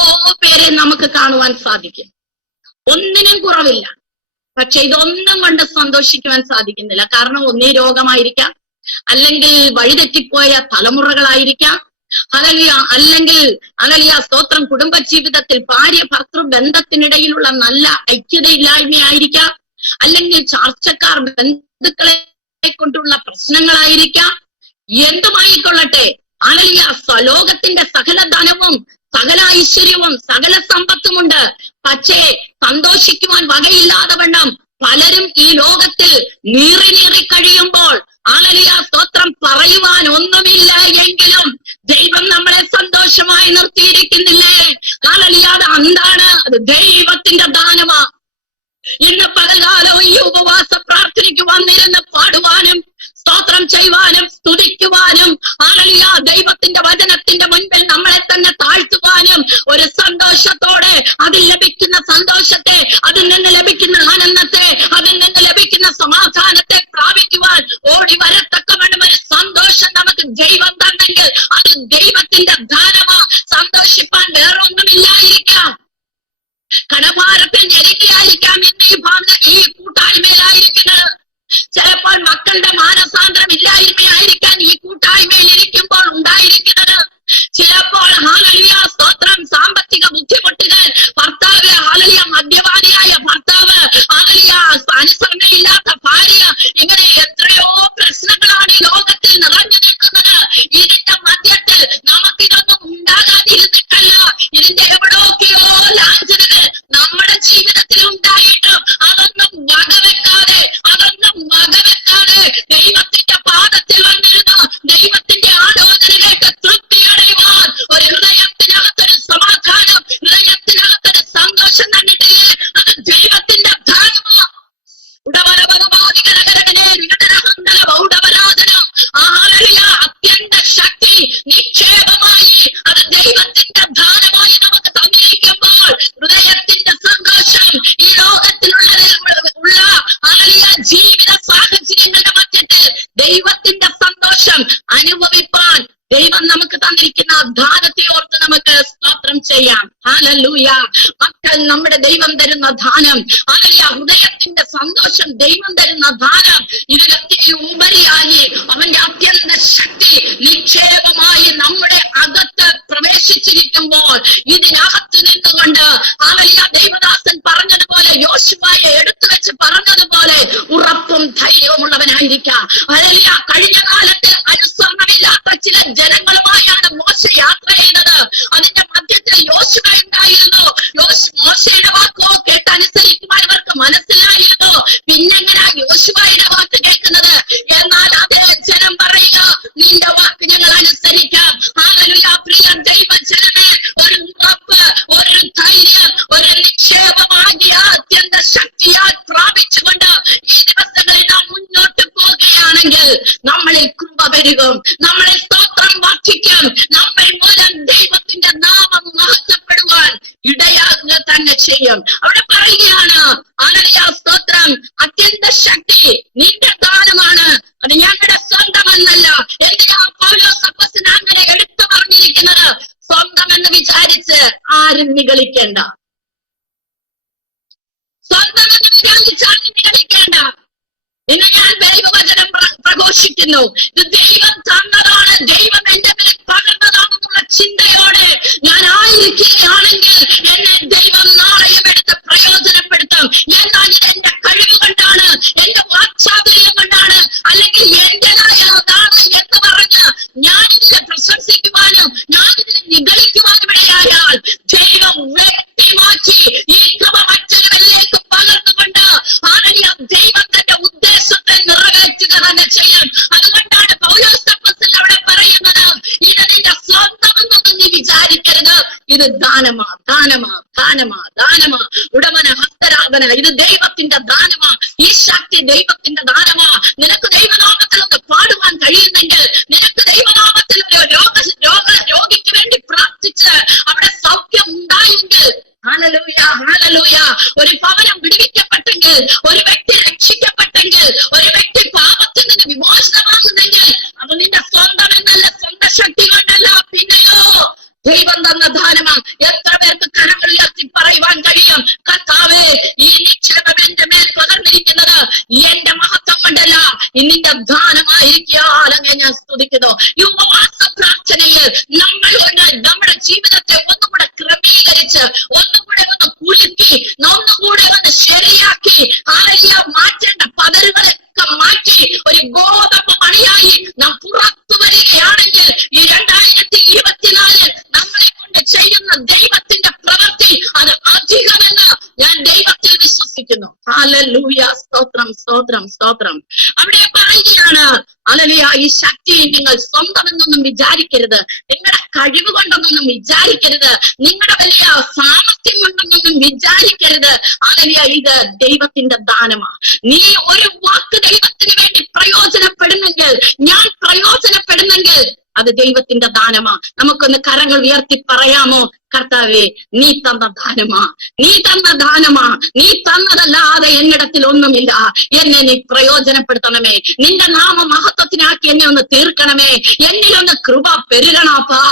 പേരെ നമുക്ക് കാണുവാൻ സാധിക്കും. ഒന്നിനും കുറവില്ല, പക്ഷെ ഇതൊന്നും കൊണ്ട് സന്തോഷിക്കുവാൻ സാധിക്കുന്നില്ല. കാരണം ഒന്നേ രോഗമായിരിക്കാം, അല്ലെങ്കിൽ വഴിതെറ്റിപ്പോയ തലമുറകളായിരിക്കാം, അല്ലെങ്കിൽ സ്തോത്രം കുടുംബ ജീവിതത്തിൽ ഭാര്യ ഭർത്തൃ ബന്ധത്തിനിടയിലുള്ള നല്ല ഐക്യതയില്ലായ്മയായിരിക്കാം, അല്ലെങ്കിൽ ചാർച്ചക്കാർ ബന്ധുക്കളെ കൊണ്ടുള്ള പ്രശ്നങ്ങളായിരിക്കാം. എന്തുമായിക്കൊള്ളട്ടെ, ലോകത്തിന്റെ സകല ധനവും സകല ഐശ്വര്യവും സകല സമ്പത്തുമുണ്ട്. പക്ഷേ സന്തോഷിക്കുവാൻ വകയില്ലാതെ വണ്ണം പലരും ഈ ലോകത്തിൽ നീറി കഴിയുമ്പോൾ സ്തോത്രം പറയുവാൻ ഒന്നുമില്ല എങ്കിലും ദൈവം നമ്മളെ സന്തോഷമായി നിർത്തിയിരിക്കുന്നില്ലേ? അത് എന്താണ്? അത് ദൈവത്തിന്റെ ദാനമാ. ഇന്ന് പകൽകാലം ഈ ഉപവാസ പ്രാർത്ഥനയ്ക്ക് വന്നിരുന്ന് പാടുവാനും സ്തോത്രം ചെയ്യുവാനും സ്തുതിക്കുവാനും ദൈവത്തിന്റെ വചനത്തിന്റെ മുൻപിൽ നമ്മളെ തന്നെ താഴ്ത്തുവാനും ഒരു സന്തോഷത്തോടെ അതിൽ ലഭിക്കുന്ന സന്തോഷത്തെ, അതിൽ നിന്ന് ലഭിക്കുന്ന ആനന്ദത്തെ, അതിൽ നിന്ന് ലഭിക്കുന്ന സമാധാനത്തെ പ്രാപിക്കുവാൻ ഓടി വരത്തക്കവണ്ണം ഒരു സന്തോഷം നമുക്ക് ദൈവം തന്നെങ്കിൽ അത് ദൈവത്തിന്റെ ദാനമാ. സന്തോഷിപ്പാൻ വേറൊന്നുമില്ലായിരിക്കാം. കടഭാരത്തിൽ ഞെരുങ്ങിയായിരിക്കാം ഇന്ന് ഈ കൂട്ടായ്മയിലായിരിക്കുന്നത്. ചിലപ്പോൾ മക്കളുടെ മാനസാന്തരം ഇല്ലായ്മയായിരിക്കാൻ ഈ കൂട്ടായ്മയിൽ ഇരിക്കുമ്പോൾ ഉണ്ടായിരിക്കുന്നത്. ചിലപ്പോൾ സ്തോത്രം സാമ്പത്തിക ബുദ്ധിമുട്ടുകൾ, ഭർത്താവ് മദ്യപാനിയായ ഭർത്താവ്, അനുസരണയില്ലാത്ത ഭാര്യ, ഇങ്ങനെ എത്രയോ പ്രശ്നങ്ങളാണ് ഈ ലോകത്തിൽ നിറഞ്ഞു നിൽക്കുന്നത്. ഇതിന്റെ മധ്യത്തിൽ നമുക്കിതൊന്നും ഉണ്ടാകാതിരുന്നിട്ടല്ല, ഇതിന്റെ എവിടെയൊക്കെയോ ലാഞ്ചനകൾ നമ്മുടെ ജീവിതത്തിൽ ഉണ്ടായിട്ടും അതൊന്നും വകവെക്കാതെ ദൈവത്തിന്റെ പാദത്തിൽ വന്നിരുന്നു ദൈവത്തിന്റെ ആലോചനകൾക്ക് തൃപ്തി അടയുവാൻ ഒരു ഹൃദയത്തിനകത്തൊരു സമാധാനം, ഹൃദയത്തിനകത്തൊരു സന്തോഷം തന്നിട്ടില്ലേ? അത് ദൈവത്തിന്റെ ധാരണമാണ്. അത്യന്ത ശക്തി നിക്ഷേപമായി അത് ദൈവത്തിന്റെ ധാരണമായി നമുക്ക് തന്നിരിക്കുമ്പോൾ ഹൃദയത്തിന്റെ സന്തോഷം ഈ ലോകത്തിലുള്ള ജീവിത സാഹചര്യങ്ങളുടെ മധ്യത്തിൽ ദൈവത്തിന്റെ സന്തോഷം അനുഭവിപ്പാൻ ദൈവം നമുക്ക് തന്നിരിക്കുന്ന ദാനത്തെ ഓർത്ത് നമുക്ക് സ്തോത്രം ചെയ്യാം. ഹല്ലേലൂയ. മക്കൾ നമ്മുടെ ദൈവം തരുന്ന ദാനം. ഹൃദയത്തിന്റെ സന്തോഷം ദൈവം തരുന്ന ദാനം. ഇതിലൊത്തിരി ഉപരിയായി അവന്റെ അത്യന്ത ശക്തി നിക്ഷേപമായി നമ്മുടെ അകത്ത് പ്രവേശിച്ചിരിക്കുമ്പോൾ ഇതിനകത്ത് നിന്നുകൊണ്ട് ദൈവദാസൻ പറഞ്ഞതുപോലെ, യോശുവയെ എടുത്തു വെച്ച് പറഞ്ഞതുപോലെ ഉറപ്പും ധൈര്യവുമുള്ളവനായിരിക്കാം. കഴിഞ്ഞ കാലത്ത് അനുസരണമില്ലാത്ത ചില ജനങ്ങളുമായാണ് മോശ യാത്ര ചെയ്യുന്നത്. അതിന്റെ മധ്യത്തിൽ യോശുവ ഉണ്ടായിരുന്നു. മോശയുടെ വാക്കോ കേട്ട് അനുസരിക്കുവാൻ അവർക്ക് മനസ്സിലായിരുന്നു. പിന്നെങ്ങനാ യോശുവയുടെ വാക്ക് കേൾക്കുന്നത്? എന്നാൽ അതേ ജനം പറയുക, നിന്റെ വാക്ക് ഞങ്ങൾ അനുസരിക്കാം. പ്രിയ ദൈവജനമേ, ഒരു ഉറപ്പ്, ഒരു ധൈര്യം, ഒരു നിക്ഷേപമാകിയ അത്യന്ത ശക്തിയാൽ പ്രാപിച്ചുകൊണ്ട് ഈ ദിവസങ്ങളിൽ നാം മുന്നോട്ട് പോവുകയാണെങ്കിൽ നമ്മളിൽ കൃപ പെരുകും, നമ്മളിൽ സ്തോത്രം വർദ്ധിക്കും, നമ്മൾ മൂലം ദൈവത്തിന്റെ നാമം മഹത്വപ്പെടുവാൻ ഇടയാകുക തന്നെ ചെയ്യും. അവിടെ പറയുകയാണ് സ്തോത്രം, അത്യന്ത ശക്തി നിന്റെ ദാനമാണ്, അത് ഞങ്ങളുടെ സ്വന്തമെന്നല്ല. എന്തിനാ പൗലോസ് അപ്പോസ്തലൻ അങ്ങനെ എടുത്തു പറഞ്ഞിരിക്കുന്നത്? സ്വന്തം എന്ന് വിചാരിച്ച് ആരും നിഗളിക്കേണ്ട, സ്വന്തം എന്ന് വിചാരിച്ചാൽ നിഗളിക്കേണ്ട. ഇന്ന് ഞാൻ ദൈവവചനം പ്രഘോഷിക്കുന്നു. ഇത് ദൈവം തന്നതാണ്, ദൈവം എന്റെ മേൽ പകർന്നതാണെന്നുള്ള ചിന്തയോടെ ഞാൻ ആയിരിക്കുകയാണെങ്കിൽ എന്നെ ദൈവം നാളെയും എടുത്ത് പ്രയോജനപ്പെടുത്തും. എന്നാൽ എന്റെ കഴിവ് കൊണ്ടാണ്, എന്റെ വാക്ചാതുര്യം കൊണ്ടാണ്, അല്ലെങ്കിൽ എന്റേതായതാണ് എന്ന് പറഞ്ഞ് ഞാനിതിനെ പ്രശംസിക്കുവാനും ഞാനിതിനെ നിഗളിക്കുവാനും ഇടയായാൽ ദൈവം വ്യക്തിമാക്കി ഈ കൃപ മറ്റൊരുവരിലേക്ക് പകർന്നുകൊണ്ട് ദൈവം തന്റെ ഉദ്ദേശത്തെ നിറവേറ്റുക തന്നെ ചെയ്യും. അതുകൊണ്ടാണ് പൗലോസ് അപ്പോസ്തലൻ അവിടെ പറയുന്നത്, ഇത് നിന്റെ സ്വന്തമെന്നൊന്നും നീ വിചാരിക്കരുത്, ഇത് ദാനമാ, ദാനമാ, ദാനമാ, ദാനമാ. ഉടമന ഹസ്തരാപന, ഇത് ദൈവത്തിന്റെ ദാനമാ. ഈ ശക്തി ദൈവത്തിന്റെ ദാനമാ. നിനക്ക് ദൈവനാമത്തിൽ ഒന്ന് പാടുവാൻ കഴിയുന്നെങ്കിൽ, നിനക്ക് ദൈവനാമത്തിൽ രോഗിക്ക് വേണ്ടി പ്രാർത്ഥിച്ച് അവിടെ സൗഖ്യം ഉണ്ടായെങ്കിൽ, ഹല്ലേലൂയ, ഹല്ലേലൂയ. ഒരു ഭവനം വിടുവിക്കപ്പെട്ടെങ്കിൽ, ഒരു വ്യക്തി രക്ഷിക്കപ്പെട്ടെങ്കിൽ, ഒരു വ്യക്തി പാപത്തിൽ നിന്ന് വിമോചനമാകുന്നെങ്കിൽ അത് നിന്റെ സ്വന്തം എന്നല്ല, സ്വന്തം ശക്തി കൊണ്ടല്ല, പിന്നെയോ ദൈവം തന്ന ദാനമാണ്. എത്ര പേർക്ക് കരങ്ങൾ ഉയർത്തി പറയുവാൻ കഴിയും, കർത്താവേ, ഈ നിക്ഷേപം എന്റെ മേൽ പകർന്നിരിക്കുന്നത് എന്റെ മഹത്വം കൊണ്ടല്ല, നിന്റെ ദൈവത്തിന്റെ ദാനമായിരിക്കാൻ അങ്ങനെ ഞാൻ സ്തുതിക്കുന്നു. ഈ ഉപവാസ പ്രാർത്ഥനയിൽ നമ്മൾ നമ്മുടെ ജീവിതത്തെ ഒന്നുകൂടെ ക്രമീകരിച്ച് ഒന്നുകൂടെ ഒന്ന് കുലുക്കി ഒന്നുകൂടെ ഒന്ന് ശരിയാക്കി മാറ്റേണ്ട പതറുകളൊക്കെ മാറ്റി ഒരു ഗോതമ്പ് മണിയായി നാം പുറത്തു വരികയാണെങ്കിൽ ഈ 2024 നമ്മളെ കൊണ്ട് ചെയ്യുന്ന ദൈവത്തിന്റെ പ്രവൃത്തി അത് അധികമെന്ന് ഞാൻ ദൈവത്തിൽ വിശ്വസിക്കുന്നു. ഹല്ലേലൂയ. സ്തോത്രം സ്തോത്രം സ്തോത്രം. അവിടെ പറയുകയാണ്, ഹല്ലേലൂയ, ഈ ശക്തി നിങ്ങൾ സ്വന്തമെന്നൊന്നും വിചാരിക്കരുത്, നിങ്ങളുടെ കഴിവ് കൊണ്ടൊന്നും വിചാരിക്കരുത്, നിങ്ങളുടെ വലിയ സാമർത്ഥ്യം കൊണ്ടൊന്നും വിചാരിക്കരുത്. ഹല്ലേലൂയ, ഇത് ദൈവത്തിന്റെ ദാനമാണ്. നീ ഒരു വാക്ക് ദൈവത്തിന് വേണ്ടി പ്രയോജനപ്പെടുന്നെങ്കിൽ, ഞാൻ പ്രയോജനപ്പെടുന്നെങ്കിൽ അത് ദൈവത്തിന്റെ ദാനമാ. നമുക്കൊന്ന് കരങ്ങൾ ഉയർത്തി പറയാമോ? കർത്താവേ, നീ തന്ന ദാനമാ, നീ തന്ന ദാനമാ, നീ തന്നതല്ലാതെ എന്നിടത്തിൽ ഒന്നുമില്ല. എന്നെ നീ പ്രയോജനപ്പെടുത്തണമേ, നിന്റെ നാമ മഹത്വത്തിനാക്കി എന്നെ ഒന്ന് തീർക്കണമേ. എന്നിലൊന്ന് കൃപ പെരുകണപ്പാ,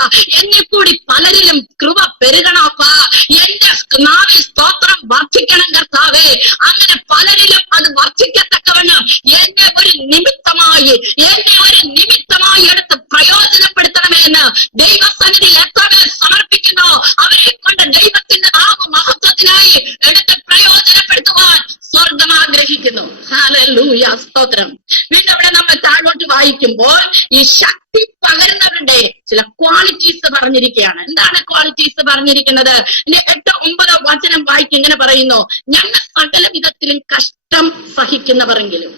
എന്നെ കൂടി പലരിലും കൃപ പെരുകണപ്പാ. എന്റെ നാവിൽ സ്തോത്രം വർദ്ധിക്കണം കർത്താവേ. അങ്ങനെ പലരിലും അത് വർദ്ധിക്കത്തക്കവണ്ണം എന്നെ ഒരു നിമിത്തമായി എടുത്ത് പ്രയോജനപ്പെടുത്തണമേ എന്ന് ദൈവസന്നിധി എത്ര സമർപ്പിക്കുന്നു, അവരെ കൊണ്ട് ദൈവത്തിന്റെ നാമ മഹത്വത്തിനായി എടുത്ത് പ്രയോജനപ്പെടുത്തുവാൻ സ്വർഗം ആഗ്രഹിക്കുന്നു. ഹല്ലേലൂയ. സ്തോത്രം. പിന്നെ അവിടെ നമ്മൾ താഴോട്ട് വായിക്കുമ്പോൾ ഈ ശക്തി പകരുന്നവരുടെ ചില ക്വാളിറ്റീസ് പറഞ്ഞിരിക്കുകയാണ്. എന്താണ് ക്വാളിറ്റീസ് പറഞ്ഞിരിക്കുന്നത്? 8-9 വചനം വായിക്കും. ഇങ്ങനെ പറയുന്നു, ഞങ്ങൾ സകല വിധത്തിലും കഷ്ടം സഹിക്കുന്നവരെങ്കിലും.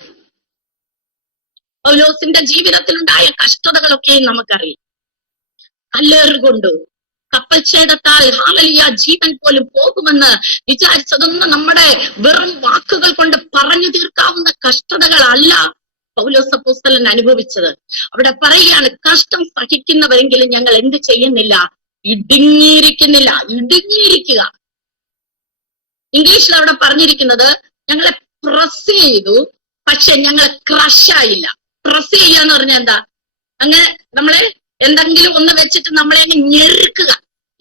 പൗലോസിന്റെ ജീവിതത്തിലുണ്ടായ കഷ്ടതകളൊക്കെയും നമുക്കറിയാം. കല്ലേറുകൊണ്ടു, കപ്പൽ ഛേദത്താൽ ഹല്ലേലൂയ ജീവൻ പോലും പോകുമെന്ന് വിചാരിച്ചതൊന്നും നമ്മുടെ വെറും വാക്കുകൾ കൊണ്ട് പറഞ്ഞു തീർക്കാവുന്ന കഷ്ടതകളല്ല പൗലോസ് അപ്പോസ്തലൻ അനുഭവിച്ചത്. അവിടെ പറയുകയാണ്, കഷ്ടം സഹിക്കുന്നവരെങ്കിലും ഞങ്ങൾ എന്ത് ചെയ്യുന്നില്ല? ഇടുങ്ങിയിരിക്കുന്നില്ല. ഇടുങ്ങിയിരിക്കുക. ഇംഗ്ലീഷിൽ അവിടെ പറഞ്ഞിരിക്കുന്നത്, ഞങ്ങളെ പ്രസ് ചെയ്തു, പക്ഷെ ഞങ്ങൾ ക്രഷായില്ല. പ്രസ് ചെയ്യുക എന്ന് പറഞ്ഞാൽ എന്താ? അങ്ങനെ നമ്മളെ എന്തെങ്കിലും ഒന്ന് വെച്ചിട്ട് നമ്മളെ അങ്ങ് ഞെരുക്കുക.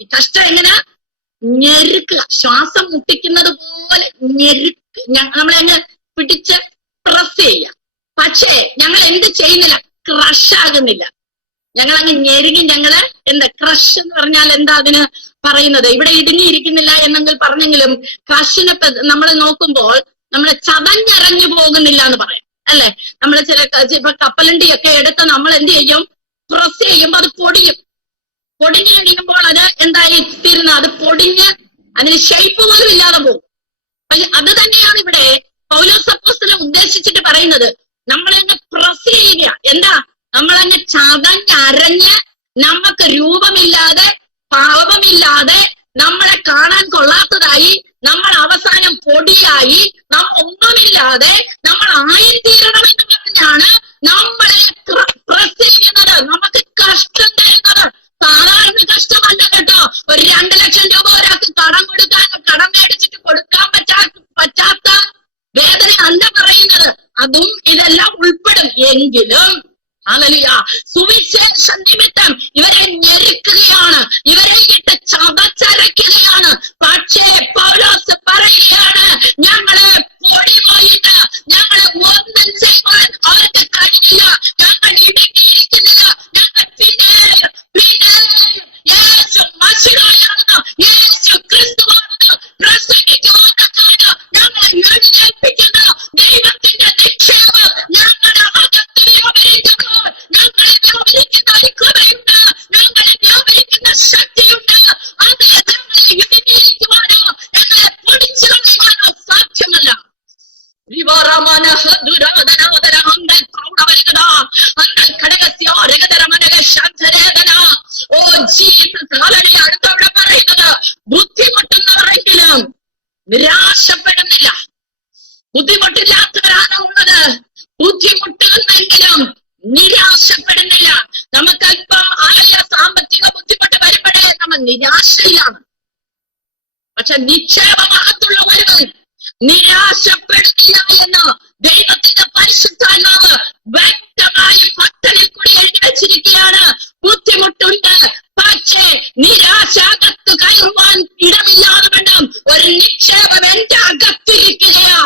ഈ കഷ്ടം എങ്ങനെ ഞെരുക്കുക? ശ്വാസം മുട്ടിക്കുന്നത് പോലെ നമ്മളെ അങ്ങ് പിടിച്ച് പ്രസ് ചെയ്യുക. പക്ഷേ ഞങ്ങൾ എന്ത് ചെയ്യുന്നില്ല? ക്രഷ് ആകുന്നില്ല. ഞങ്ങൾ അങ്ങ് ഞെരുങ്ങി, ഞങ്ങള് എന്താ ക്രഷ് എന്ന് പറഞ്ഞാൽ എന്താ അതിന് പറയുന്നത്? ഇവിടെ ഇടുങ്ങിയിരിക്കുന്നില്ല എന്നെങ്കിൽ പറഞ്ഞെങ്കിലും ക്രഷിനെ നമ്മൾ നോക്കുമ്പോൾ നമ്മളെ ചതഞ്ഞരഞ്ഞു പോകുന്നില്ല എന്ന് പറയാം, അല്ലെ? നമ്മൾ ചില കപ്പലണ്ടിയൊക്കെ എടുത്ത് നമ്മൾ എന്ത് ചെയ്യും? പ്രസ് ചെയ്യുമ്പോൾ അത് പൊടിയും. പൊടിഞ്ഞു കഴിയുമ്പോൾ അത് എന്തായി തീരുന്നത്? അത് പൊടിഞ്ഞ് അതിന് ഷേപ്പ് പോലും ഇല്ലാതെ പോകും. അത് തന്നെയാണ് ഇവിടെ പൗലോസ് അപ്പോസ്തലൻ ഉദ്ദേശിച്ചിട്ട് പറയുന്നത്. നമ്മളങ്ങ് പ്രസ് ചെയ്യുക. എന്താ? നമ്മളങ്ങ് ചതഞ്ഞരഞ്ഞ് നമുക്ക് രൂപമില്ലാതെ ഭാവമില്ലാതെ നമ്മളെ കാണാൻ കൊള്ളാത്തതായി നമ്മൾ അവസാനം പൊടിയായി നാം ഒന്നുമില്ലാതെ നമ്മൾ ആയിത്തീരണമെന്ന് പറഞ്ഞാണ് നമ്മളെ പ്രസ് ചെയ്യുന്നത്, നമുക്ക് കഷ്ടം തരുന്നത്. സാധാരണ കഷ്ടമല്ല കേട്ടോ. ഒരു 2 ലക്ഷം രൂപ ഒരാൾക്ക് കടം മേടിച്ചിട്ട് കൊടുക്കാൻ പറ്റാത്ത വേദന അല്ല പറയുന്നത്. അതും ഇതെല്ലാം ഉൾപ്പെടും. എങ്കിലും ഹല്ലേലൂയ, സുവിശേഷ നിമിത്തം ഇവരെ ഞെരുക്കുകയാണ്, ഇവരെ ഇട്ട് ചതച്ചരയ്ക്കുകയാണ്. പക്ഷേ പൗലോസ് പറയുകയാണ്, ഞങ്ങളെ പൊടി പോയിട്ട് ഞങ്ങളെ ഒന്നും ചെയ്യുവാൻ അവർക്ക് കഴിയില്ല. ഞങ്ങൾ ഇടുങ്ങിയിരിക്കുന്നില്ല. ഞങ്ങൾ പിന്നെ യേശു മശിഹായാണെന്ന്, യേശു ക്രിസ്തുവാണെന്ന് പ്രസംഗിക്കുവാനാണ് ഞങ്ങളെ എഴുന്നേൽപ്പിക്കുന്ന ദൈവത്തിന്റെ നിക്ഷേപം ഞങ്ങളുടെ അകത്ത് വ്യാപരിക്കുന്നു. ഞങ്ങളെ വ്യാപരിക്കുന്ന കൃപയുണ്ട്, ഞങ്ങളെ വ്യാപരിക്കുന്ന ശക്തിയുണ്ട്. അത് ഞങ്ങളെ ഇടുങ്ങിയിരിക്കുവാനോ ഞങ്ങളെ പൊടിച്ചു കളയുവാനോ സാധ്യമല്ല. അടുത്തവിടെ പറയുന്നത്, ബുദ്ധിമുട്ടുന്നവരെങ്കിലും നിരാശപ്പെടുന്നില്ല. ബുദ്ധിമുട്ടില്ലാത്തവരാണ് ഉള്ളത്. ബുദ്ധിമുട്ടുന്നെങ്കിലും നിരാശപ്പെടുന്നില്ല. നമുക്ക് അല്പം സാമ്പത്തിക ബുദ്ധിമുട്ട് വരുമ്പോഴേ നമ്മൾ നിരാശയിലാണ്. പക്ഷെ നിക്ഷേപമാകത്തുള്ള ഒരുവൻ നിരാശപ്പെടുന്നില്ല എന്ന് ദൈവത്തിന്റെ പരിശുദ്ധാത്മാവ് വ്യക്തമായി ഭക്തനിൽ കൂടി എഴുതി വെച്ചിരിക്കുകയാണ്. ബുദ്ധിമുട്ടുണ്ട്, പക്ഷേ നിരാശാകത്ത് കയറുവാൻ ഇടമില്ലാതെ വേണം. ഒരു നിക്ഷേപം എന്റെ അകത്തിരിക്കുകയാ.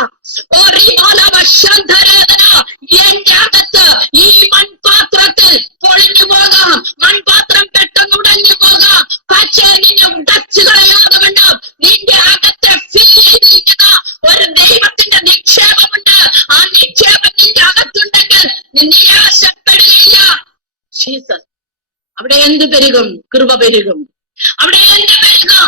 എന്റെ അകത്ത് ഈ മൺപാത്രത്തിൽ പൊളിഞ്ഞു പോകാം, മൺപാത്രം പെട്ടെന്ന് ഉടഞ്ഞു പോകാം. പക്ഷേ നിന്നെ ഉടച്ചു കളയാതെ വേണം. നിന്റെ അകത്ത് ഫിൽ ചെയ്തിരിക്കുന്ന ഒരു ദൈവത്തിന്റെ നിക്ഷേപമുണ്ട്. ആ നിക്ഷേപം നിന്റെ അകത്തുണ്ടെങ്കിൽ നിരാശപ്പെടുകയില്ല. ജീസസ്, അവിടെ എന്ത് പെരുകും? കൃപ പെരുകും. അവിടെ എന്ത് പെരുകും?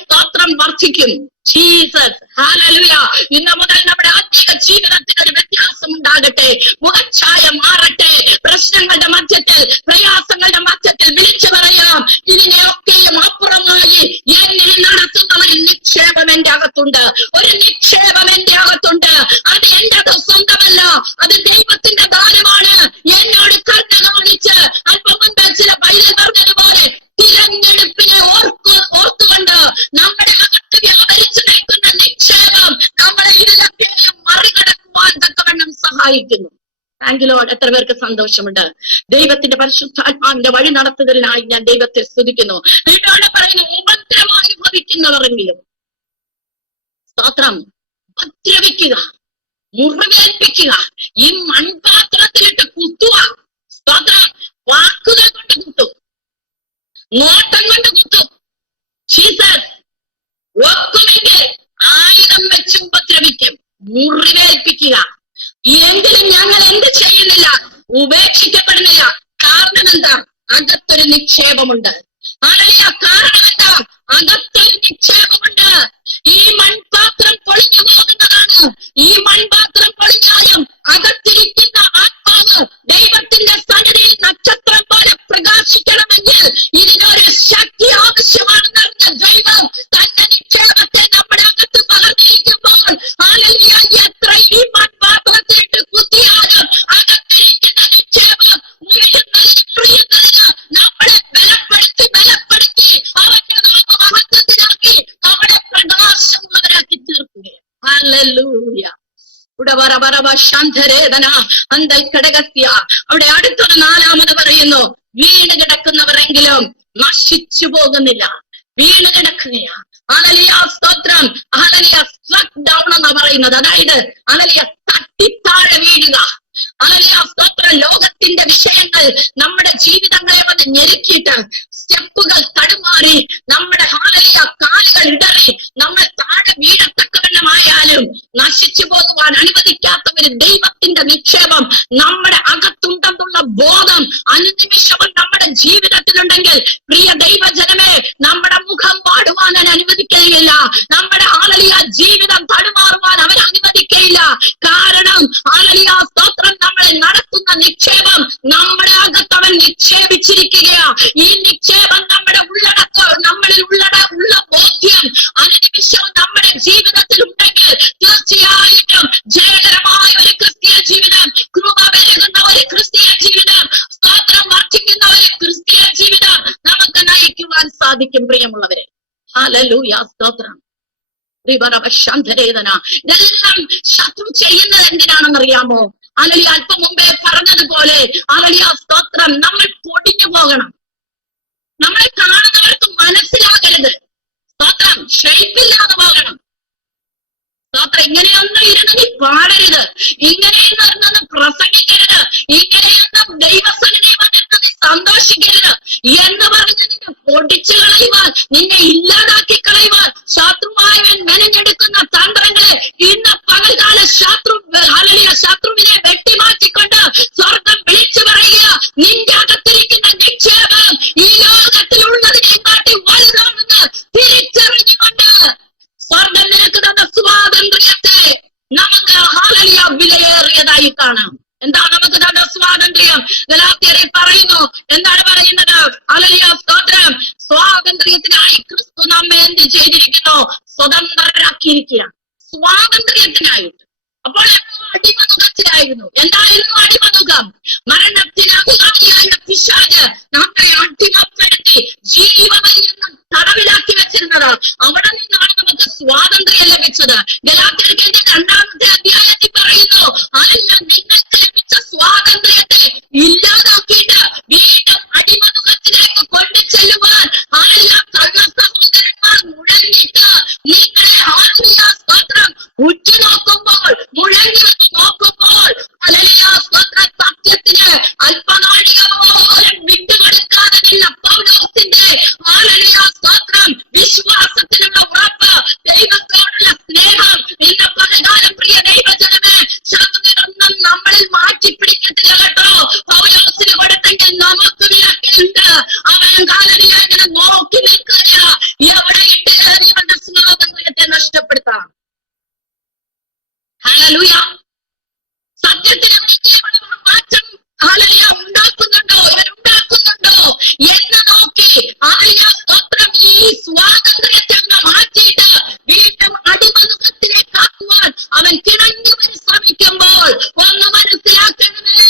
സ്തോത്രം വർദ്ധിക്കും. Jesus, hallelujah. ഇന്ന് മുതൽ നമ്മുടെ ആത്മീയ ജീവിതത്തിന് ഒരു വ്യത്യാസം ഉണ്ടാകട്ടെ. മുഖച്ഛായ മാറട്ടെ. പ്രശ്നങ്ങളുടെ മധ്യത്തിൽ, പ്രയാസങ്ങളുടെ മധ്യത്തിൽ വിളിച്ചു പറയാം, ഇതിനെയൊക്കെയും അപ്പുറമായി എന്നെ നടത്തുന്ന ഒരു നിക്ഷേപം എന്റെ അകത്തുണ്ട്. ഒരു നിക്ഷേപം എന്റെ അകത്തുണ്ട്. അത് എന്റെ സ്വന്തമല്ല, അത് ദൈവത്തിന്റെ ദാനമാണ്. എന്നോട് കരുണ കാണിച്ച് അല്പം മുൻപ് ചില ബൈബിൾ പറഞ്ഞതുപോലെ തിരഞ്ഞെടുപ്പിനെ ഓർത്തുകൊണ്ട് നമ്മുടെ അകത്ത് വ്യാപരിച്ചു നിൽക്കുന്ന നിക്ഷേപം നമ്മളെ ഇതിലൊക്കെയും മറികടക്കുവാൻ തക്കവണ്ണം സഹായിക്കുന്നു. Thank you Lord. എത്ര പേർക്ക് സന്തോഷമുണ്ട്? ദൈവത്തിന്റെ പരിശുദ്ധാത്മാവിന്റെ വഴി നടത്തുന്നതിനായി ഞാൻ ദൈവത്തെ സ്തുതിക്കുന്നു. എന്നോട് പറയുന്നു, ഉപദ്രവമായി ഭവിക്കുന്നവരെങ്കിലും സ്തോത്രം ഉപദ്രവിക്കുക, മുറിവേൽപ്പിക്കുക, ഈ മൺപാത്രത്തിലിട്ട് കുത്തുക. സ്തോത്രം, വാക്കുകൾ കൊണ്ട് കുത്തും, നോട്ടം കൊണ്ട് കുത്തും. ജീസസ്, ഒക്കുമെങ്കിൽ ആയുധം വെച്ച് ഉപദ്രവിക്കും, മുറിവേൽപ്പിക്കുക. എങ്കിലും ഞങ്ങൾ എന്ത് ചെയ്യുന്നില്ല? ഉപേക്ഷിക്കപ്പെടുന്നില്ല. കാരണം എന്താ? അകത്തൊരു നിക്ഷേപമുണ്ട്. കാരണം എന്താ? അകത്തൊരു നിക്ഷേപമുണ്ട്. ഈ മൺപാത്രം പൊളിഞ്ഞു പോകുന്നതാണ്. ഈ മൺപാത്രം പൊളിഞ്ഞാലും അകത്തിരിക്കുന്ന ആത്മാവ് ദൈവത്തിന്റെ സന്നിധിയിൽ നക്ഷത്രം പോലെ പ്രകാശിക്കണമെങ്കിൽ ഇതിനൊരു ശക്തി ആവശ്യമാണെന്നറിഞ്ഞ ദൈവം തന്റെ നിക്ഷേപത്തെ നമ്മുടെ അകത്ത് പകർന്നിരിക്കുമ്പോൾ എത്ര ഈ മൺപാത്രത്തിലിട്ട് കുത്തിയാലും അകത്തിരിക്കുന്ന നിക്ഷേപം നമ്മളെ ബലപ്പെടുത്തി അവന്റെ മഹത്വത്തിലാക്കി നമ്മളെ പ്രകാശമുള്ളവരാക്കി തീർക്കുകയാണ്. ഹല്ലേലൂയ. അവിടെ അടുത്തൊരു നാലാമത് പറയുന്നു, വീണ് കിടക്കുന്നവരെങ്കിലും നശിച്ചു പോകുന്നില്ല. വീണ് കിടക്കുകയാ. സ്തോത്രം. സ്ട്രക്ക് ഡൗൺ എന്ന് പറയുന്നത്, അതായത് തട്ടിത്താഴെ വീഴുക. സ്തോത്രം. ലോകത്തിന്റെ വിഷയങ്ങൾ നമ്മുടെ ജീവിതങ്ങളെ വന്ന് ഞെരുക്കിയിട്ട് സ്റ്റെപ്പുകൾ തടുമാറി നമ്മുടെ കാലുകൾ ഇടറി നമ്മൾ താഴെ വീഴത്തക്കവണ്ണമായാലും നശിച്ചു പോകുവാൻ അനുവദിക്കാത്ത ഒരു ദൈവത്തിന്റെ നിക്ഷേപം നമ്മുടെ അകത്തുണ്ടെന്നുള്ള ബോധം അനുനിമിഷവും നമ്മുടെ ജീവിതത്തിലുണ്ടെങ്കിൽ, പ്രിയ ദൈവജനമേ, നമ്മുടെ മുഖം പാടുവാൻ അനുവദിക്കുകയില്ല. നമ്മുടെ ജീവിതം തടുമാറുവാൻ അവർ അനുവദിക്കുകയില്ല. കാരണം സ്തോത്രം, നമ്മളെ നടത്തുന്ന നിക്ഷേപം നമ്മുടെ അകത്ത് അവൻ നിക്ഷേപിച്ചിരിക്കുകയാ. ഈ നിക്ഷേപം നമ്മുടെ നമ്മളിൽ ഉള്ള ബോധ്യം അനുനിമിഷവും നമ്മുടെ ജീവിതത്തിൽ ഉണ്ടെങ്കിൽ തീർച്ചയായിട്ടും ജയകരമായ ഒരു ക്രിസ്തീയ ജീവിതം, കൃപ പെരുകുന്ന ഒരു ക്രിസ്തീയ ജീവിതം, സ്തോത്രം വർദ്ധിക്കുന്ന ഒരു ക്രിസ്തീയ ജീവിതം നമുക്ക് നയിക്കുവാൻ സാധിക്കും. പ്രിയമുള്ളവരെ, ഹല്ലേലൂയ, സ്തോത്രം. ഇതെല്ലാം ശത്രു ചെയ്യുന്നത് എന്തിനാണെന്നറിയാമോ? അല്പം മുമ്പേ പറഞ്ഞതുപോലെ സ്തോത്രം, നമ്മൾ പൊടിഞ്ഞു പോകണം. നമ്മളെ കാണുന്നവർക്ക് മനസ്സിലാകരുത്. സ്തോത്രം, ഷെയ്പ്പില്ലാതെ പോകണം. സ്തോത്രം, ഇങ്ങനെയൊന്നും ഇരുന്ന് നീ പാടരുത്, ഇങ്ങനെയൊന്നും പ്രസംഗിക്കരുത്, ഇങ്ങനെയൊന്നും ദൈവസന്നിധി വന്നിട്ട് നീ സന്തോഷിക്കരുത് എന്ന് പറഞ്ഞ് നിന്നെ പൊടിച്ചു കളയുവാൻ, നിന്നെ ഇല്ലാതാക്കി കളയുവാൻ ശത്രുവായവൻ മെനഞ്ഞെടുക്കുന്ന തന്ത്രങ്ങളെ ഇന്ന് പകൽക്കാല ശത്രുവിനെ വെട്ടിമാറ്റിക്കൊണ്ട് സ്വർഗം വിളിച്ചു പറയുക, നിന്റെ അകത്തിരിക്കുന്ന നിക്ഷേപം ഈ ലോകത്തിലുള്ളതിനെക്കാട്ടി വലുതാണെന്ന് തിരിച്ചറിഞ്ഞുകൊണ്ട് സ്വർഗം നിനക്ക് തന്ന സ്വാതന്ത്ര്യത്തെ നമുക്ക് വിലയേറിയതായി കാണാം. എന്താ നമുക്ക് തന്ന സ്വാതന്ത്ര്യം? ഗലാത്യരിൽ പറയുന്നു, എന്താണ് പറയുന്നത്? സ്തോത്രം, സ്വാതന്ത്ര്യത്തിനായി ക്രിസ്തു നമ്മെ എന്ത് ചെയ്തിരിക്കുന്നു? സ്വതന്ത്രരാക്കിയിരിക്കുക. സ്വാതന്ത്ര്യത്തിനായിട്ട്. അപ്പോൾ അടിമനുഖത്തിലായിരുന്നു. എന്തായിരുന്നു അടിമനുഖം? മരണത്തിന് അധികാരിയായ പിശാച് നമ്മളെ അടിമപ്പെടുത്തി ജീവപര്യന്തം തടവിലാക്കി വെച്ചിരുന്നത്. അവിടെ നിന്നാണ് നമുക്ക് സ്വാതന്ത്ര്യം ലഭിച്ചത്. ഗലാത്യർക്ക് 2-ാമത്തെ അധ്യായത്തിൽ പറയുന്നു, നിങ്ങൾക്ക് ലഭിച്ച സ്വാതന്ത്ര്യത്തെ ഇല്ലാതാക്കിയിട്ട് വീണ്ടും അടിമനുഖത്തിലേക്ക് കൊണ്ടു ചെല്ലുവാൻ കള്ള സഹോദരന്മാർ മുഴങ്ങിയിട്ട് നിങ്ങളെ സ്തോത്രം ഉറ്റുനോക്കുമ്പോൾ മുഴങ്ങി ഹല്ലേലൂയ. സത്യത്തിന് മാറ്റം ഹല്ലേലൂയ ഉണ്ടാക്കുന്നുണ്ടോ, ഇവരുണ്ടാക്കുന്നുണ്ടോ എന്ന് നോക്കി ഹല്ലേലൂയ സ്തോത്രം ഈ സ്വാതന്ത്ര്യത്തെ മാറ്റിയിട്ട് വീണ്ടും അടിമനുഖത്തിലേക്ക് ആക്കുവാൻ അവൻ കിണഞ്ഞു ശ്രമിക്കുമ്പോൾ ഒന്ന് മനസ്സിലാക്കണമേ,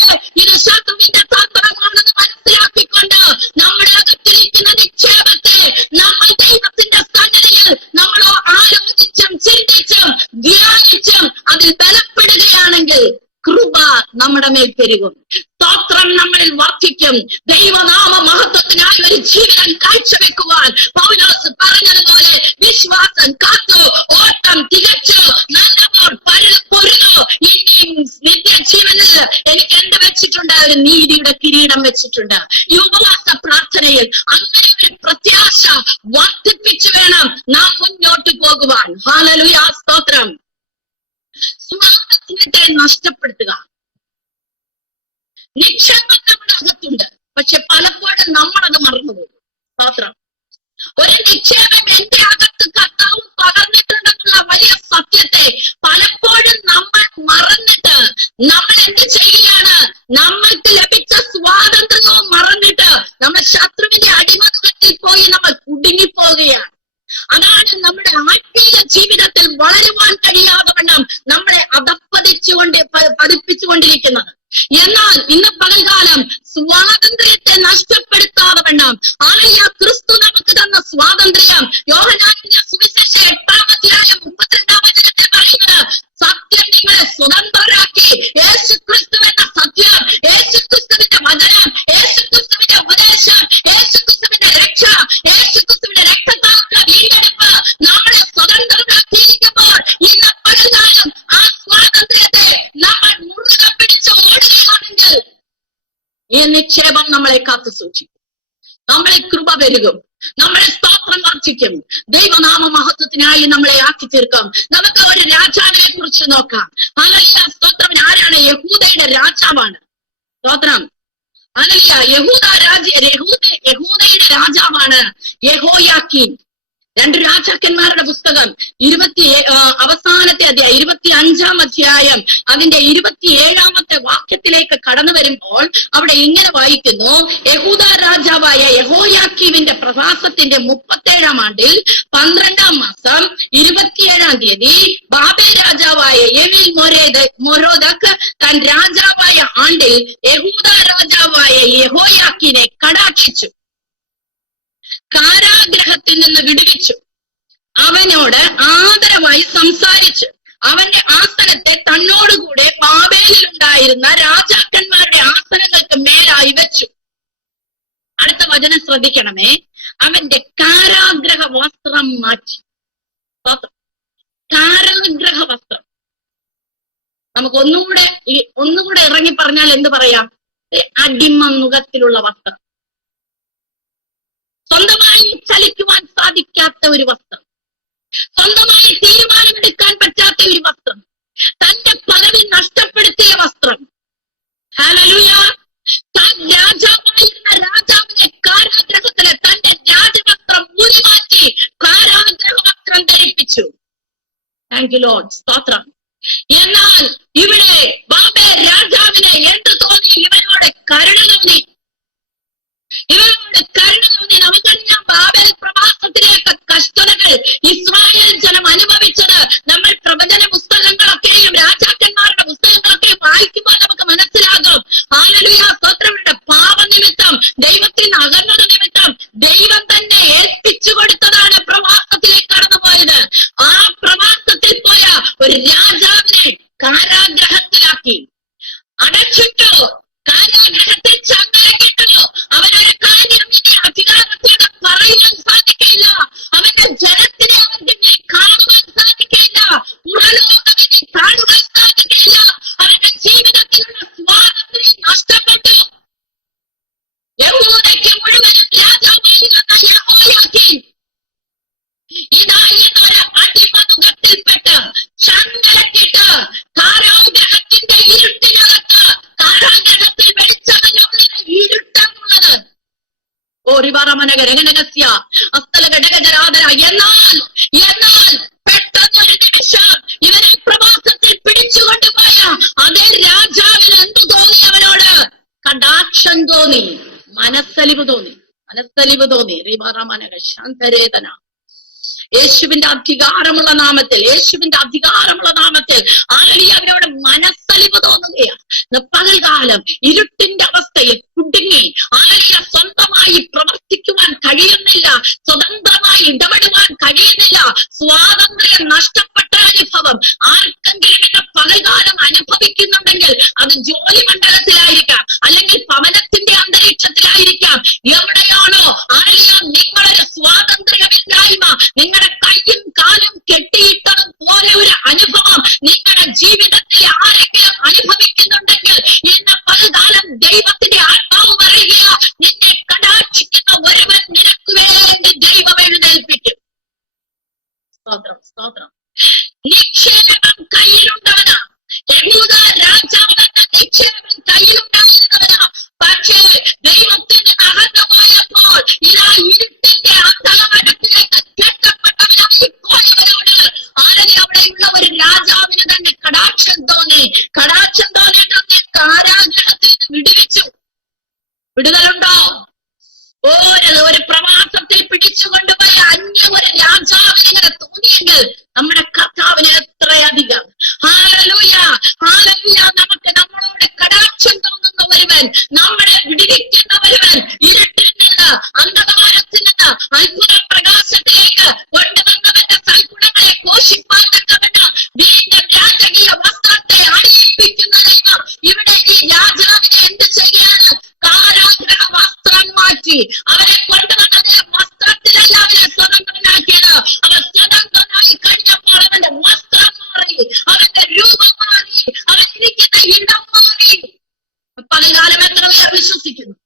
ഇത് ശത്രുവിന്റെ തന്ത്രമാണെന്ന് മനസ്സിലാക്കിക്കൊണ്ട് നമ്മുടെ അകത്തിരിക്കുന്ന നിക്ഷേപത്തെ നമ്മൾ ദൈവത്തിന്റെ സന്നിധിയിൽ നമ്മൾ ആലോചിച്ചും ചിന്തിച്ചും ധ്യാനിച്ചും അതിൽ ബലപ്പെടുകയാണെങ്കിൽ കൃപ നമ്മുടെ മേൽ പെരുകും, സ്തോത്രം നമ്മളിൽ വർദ്ധിക്കും. ദൈവനാമ മഹത്വത്തിനായി ഒരു ജീവിതം കാഴ്ചവെക്കുവാൻ പൗലോസ് പറഞ്ഞതുപോലെ വിശ്വാസം കാത്തു, ഓട്ടം തികച്ചു, നല്ലവർ പൊരുതോ, ഇനിയും നിത്യജീവനിൽ എനിക്ക് എന്ത് വെച്ചിട്ടുണ്ട്? ഒരു നീതിയുടെ കിരീടം വെച്ചിട്ടുണ്ട്. ഈ ഉപവാസ പ്രാർത്ഥനയിൽ അങ്ങനെ ഒരു പ്രത്യാശ വർദ്ധിപ്പിച്ചു വേണം നാം മുന്നോട്ട് പോകുവാൻ. ഹല്ലേലൂയ സ്തോത്രം. സ്വാതന്ത്ര്യത്തെ നഷ്ടപ്പെടുത്തുക. നിക്ഷേപം നമ്മുടെ അകത്തുണ്ട്, പക്ഷെ പലപ്പോഴും നമ്മളത് മറന്നുപോകും. സ്തോത്രം. ഒരു നിക്ഷേപം എന്റെ അകത്ത് കർത്താവ് പകർന്നിട്ടുണ്ടെന്നുള്ള വലിയ സത്യത്തെ പലപ്പോഴും നമ്മൾ മറന്നിട്ട് നമ്മൾ എന്ത് ചെയ്യുകയാണ്? നമ്മൾക്ക് ലഭിച്ച സ്വാതന്ത്ര്യവും മറന്നിട്ട് നമ്മൾ ശത്രുവിന്റെ അടിമത്തത്തിൽ പോയി നമ്മൾ കുടുങ്ങിപ്പോവുകയാണ്. അതാണ് നമ്മുടെ ആത്മീയ ജീവിതത്തിൽ വളരുവാൻ കഴിയാതെ വണ്ണം നമ്മളെ പതിപ്പിച്ചുകൊണ്ടിരിക്കുന്നത്. എന്നാൽ ഇന്ന് പകൽക്കാലം സ്വാതന്ത്ര്യത്തെ നഷ്ടപ്പെടുത്താതെ വണ്ണം ഹല്ലേലൂയ ക്രിസ്തു നമുക്ക് തന്ന സ്വാതന്ത്ര്യം യോഹന്നാന്റെ സുവിശേഷം 8-ാം വചനത്തിൽ പറയുന്നത്, സത്യം നിങ്ങളെ സ്വതന്ത്രരാക്കി. യേശുക്രിസ്തു എന്ന സത്യം, യേശുക്രിസ്തുവിന്റെ വചനം, യേശുക്രിസ്തുവിന്റെ ഉപദേശം, യേശുക്രിസ്തുവിന്റെ രക്ഷ, യേശുക്രിസ്തുവിന്റെ രക്തത്താലുള്ള വീണ്ടെടുപ്പ് നമ്മളെ സ്വതന്ത്രരാക്കിയിരിക്കുമ്പോൾ ഇന്ന് പകൽക്കാലം ആ സ്വാതന്ത്ര്യത്തെ നമ്മൾ മുറുകെ പിടിച്ച് ഓടുകയാണെങ്കിൽ ഈ നിക്ഷേപം നമ്മളെ കാത്തു സൂക്ഷിക്കും, നമ്മളെ കൃപ പെരുകും, നമ്മളെ സ്തോത്രം വർദ്ധിക്കും, ദൈവനാമ മഹത്വത്തിനായി നമ്മളെ ആക്കി തീർക്കും. നമുക്ക് ഒരു രാജാവിനെ കുറിച്ച് നോക്കാം. ഹല്ലേലൂയ സ്തോത്രം. ആരാണ്? യഹൂദയുടെ രാജാവാണ്. സ്തോത്രം. ഹല്ലേലൂയ. യഹൂദയുടെ രാജാവാണ് യെഹോയാക്കീൻ. 2 രാജാക്കന്മാരുടെ പുസ്തകം അവസാനത്തെ അധ്യായം 25-ാം അധ്യായം അതിന്റെ 27-ാമത്തെ വാക്യത്തിലേക്ക് കടന്നു വരുമ്പോൾ അവിടെ ഇങ്ങനെ വായിക്കുന്നു, യഹൂദ രാജാവായ യഹോയാക്കീമിന്റെ പ്രവാസത്തിന്റെ 37-ാം ആണ്ടിൽ 12-ാം മാസം 27-ാം തീയതി ബാബേൽ രാജാവായ എവീൽ മൊരോദക്ക് താൻ രാജാവായ ആണ്ടിൽ യഹൂദ രാജാവായ യഹോയാക്കീനെ കടാക്ഷിച്ചു, കാരാഗ്രഹത്തിൽ നിന്ന് വിടുവിച്ചു, അവനോട് ആദരവായി സംസാരിച്ചു, അവന്റെ ആസനത്തെ തന്നോടുകൂടെ ബാബേലിൽ ഉണ്ടായിരുന്ന രാജാക്കന്മാരുടെ ആസനങ്ങൾക്ക് മേലായി വെച്ചു. അടുത്ത വചനം ശ്രദ്ധിക്കണമേ. അവന്റെ കാരാഗ്രഹ വസ്ത്രം മാറ്റി. കാരാഗ്രഹ വസ്ത്രം നമുക്ക് ഒന്നുകൂടെ ഇറങ്ങി പറഞ്ഞാൽ എന്ത് പറയാം? അടിമ മുഖത്തിലുള്ള വസ്ത്രം, സ്വന്തമായി ചലിക്കുവാൻ സാധിക്കാത്ത ഒരു വസ്ത്രം, സ്വന്തമായി തീരുമാനമെടുക്കാൻ പറ്റാത്ത ഒരു വസ്ത്രം, തന്റെ പദവി നഷ്ടപ്പെടുത്തിയ വസ്ത്രം. ഹല്ലേലൂയ. താൻ രാജാവായിരുന്ന രാജാവിനെ കാരാഗ്രഹത്തിലെ തന്റെ രാജവസ്ത്രം ഊരിമാറ്റി കാരാഗ്രഹ വസ്ത്രം ധരിപ്പിച്ചു. Thank you Lord. സ്തോത്രം. എന്നാൽ ഇവിടെ ബാബേൽ രാജാവിനെ എന്ത് തോന്നി? ഇവനോട് കരുണ തോന്നി. നമുക്കറിയാം ബാബേൽ പ്രവാസത്തിലേക്ക് കഷ്ടതകൾ ഇസ്രായേൽ ജനം അനുഭവിച്ചത് നമ്മൾ പ്രവചന പുസ്തകങ്ങളൊക്കെയും രാജാക്കന്മാരുടെ പുസ്തകങ്ങളൊക്കെയും വായിക്കുമ്പോൾ നമുക്ക് മനസ്സിലാകും. ഹല്ലേലൂയ സ്തോത്രമുണ്ട്. പാപനിമിത്തം ദൈവത്തിൽ നിന്ന് അകന്നത് നിമിത്തം ദൈവം തന്നെ ഏൽപ്പിച്ചു കൊടുത്തതാണ് പ്രവാസത്തിലേക്ക് കടന്നുപോയത്. ആ പ്രവാസത്തിൽ പോയ ഒരു രാജാവിനെ കാരാഗ്രഹത്തിലാക്കി, അടച്ചിട്ടു, കാരാഗ്രഹത്തിൽ ചങ്ങലക്കിട്ടു. അവനൊരു കാര്യം ഇനി അധികാരത്തോടെ പറയുവാൻ സാധിക്കില്ല. അവന്റെ ജനത്തിനെ അവർക്ക് കാണുവാൻ സാധിക്കില്ല. പുറലോകവിനെ കാണുവാൻ സാധിക്കില്ല. അവന്റെ ജീവിതത്തിലുള്ള സ്വാതന്ത്ര്യം നഷ്ടപ്പെട്ടു. യഹൂദയ്ക്ക് മുഴുവനും രാജാവായിരുന്ന യഹോയാക്കീൻ ഇതാ ഇന്നൊരു അടിമനുഖത്തിൽപ്പെട്ട് ചങ്ങലക്കിട്ട് കാരാഗ്രഹത്തിന്റെ ഇരുട്ടിനകത്ത്, കാരാഗ്രഹത്തിൽ വെളിച്ചമല്ല ഇരുട്ടാണുള്ളത്. എന്നാൽ പെട്ടെന്നൊരു നിമിഷം ഇവരെ പ്രവാസത്തിൽ പിടിച്ചുകൊണ്ട് അതേ രാജാവിന് എന്തു തോന്നി? അവനോട് കടാക്ഷം തോന്നി, മനസ്സലിവ് തോന്നി. ശാന്തരേതന യേശുവിന്റെ അധികാരമുള്ള നാമത്തിൽ, ഹല്ലേലൂയ, അവരോട് മനസ്സലിവ് തോന്നുകയാണ്. പകൽകാലം ഇരുട്ടിന്റെ അവസ്ഥയിൽ കുടുങ്ങി, ഹല്ലേലൂയ, സ്വന്തമായി പ്രവർത്തിക്കുവാൻ കഴിയുന്നില്ല, സ്വതന്ത്രമായി ഇടപെടുവാൻ കഴിയുന്നില്ല, സ്വാതന്ത്ര്യം നഷ്ടപ്പെട്ട അനുഭവം ആർക്കെങ്കിലും എന്ന പകൽകാലം അനുഭവിക്കുന്നുണ്ടെങ്കിൽ അത് ജോലി മണ്ഡലത്തിലായിരിക്കാം, അല്ലെങ്കിൽ ഭവനത്തിന്റെ അന്തരീക്ഷത്തിലായിരിക്കാം. എവിടെയാണോ ഹല്ലേലൂയ നിങ്ങളൊരു സ്വാതന്ത്ര്യമില്ലായ്മ, നിങ്ങളുടെ കയ്യും കാലും കെട്ടിയിട്ടതും പോലെ ഒരു അനുഭവം നിങ്ങളുടെ ജീവിതത്തിൽ ആരെങ്കിലും അനുഭവിക്കുന്നുണ്ടെങ്കിൽ ഇന്ന് പലകാലം ദൈവത്തിന്റെ ആത്മാവ് പറയുക, നിന്നെ കടാക്ഷിക്കുന്ന ഒരുവൻ നിനക്ക് വേണ്ടി ദൈവം എഴുന്നേൽപ്പിക്കും. സ്തോത്രം. നിക്ഷേപം കയ്യിലുണ്ടാണ്. യഹൂദ രാജാവെന്ന നിക്ഷേപം കയ്യിലുണ്ടായിരുന്നവനാ. പക്ഷേ ദൈവത്തിന് അകന്നപോയപ്പോൾ ഇതാ ഇരുട്ടിന്റെ അന്തലമനത്തിലേക്ക് കെട്ടപ്പെട്ടവനായി പോയവനോട് അവിടെയുള്ള ഒരു രാജാവിന് തന്നെ കടാക്ഷം തോന്നിയിട്ട് കാരാഗ്രഹത്തിൽ നിന്ന് വിടുവിച്ചു. വിടുതലുണ്ടോ? ഒരു പ്രവാസത്തിൽ പിടിച്ചുകൊണ്ടുപോയി അന്യ ഒരു രാജാവിനെ തോന്നിയെങ്കിൽ നമ്മുടെ കർത്താവിന് എത്രയധികം. ഹല്ലേലൂയ, നമുക്ക് നമ്മളോട് കടാക്ഷം തോന്നുന്ന ഒരുവൻ, നമ്മളെ വിടുവിക്കുന്ന ഒരുവൻ, ഇരുട്ടിൽ നിന്ന് അന്ധകാരത്തിൽ നിന്ന് അത്ഭുത പ്രകാശത്തിലേക്ക് കൊണ്ടുവന്നവന്റെ സൽഗുണങ്ങളെ ഘോഷിപ്പാൻ തക്കവണ്ണം വീണ്ടും രാജകീയ വസ്ത്രത്തെ അണിയിപ്പിക്കുന്ന ദൈവം ഇവിടെ ഈ രാജാവിനെ എന്ത് ചെയ്യാണ്? കാരാഗ്രഹ വസ്ത്രം മാറ്റി അവരെ കൊണ്ടുവന്നത് വസ്ത്രത്തിലല്ല അവരെ സ്വതന്ത്രനാക്കിയത്. അവൻ സ്വതന്ത്രനായി കഴിഞ്ഞപ്പോൾ അവന്റെ വസ്ത്രം മാറി, അവന്റെ രൂപം മാറി, അവനിരിക്കുന്ന ഇടം മാറി. പലകാലം എത്ര പേർ വിശ്വസിക്കുന്നു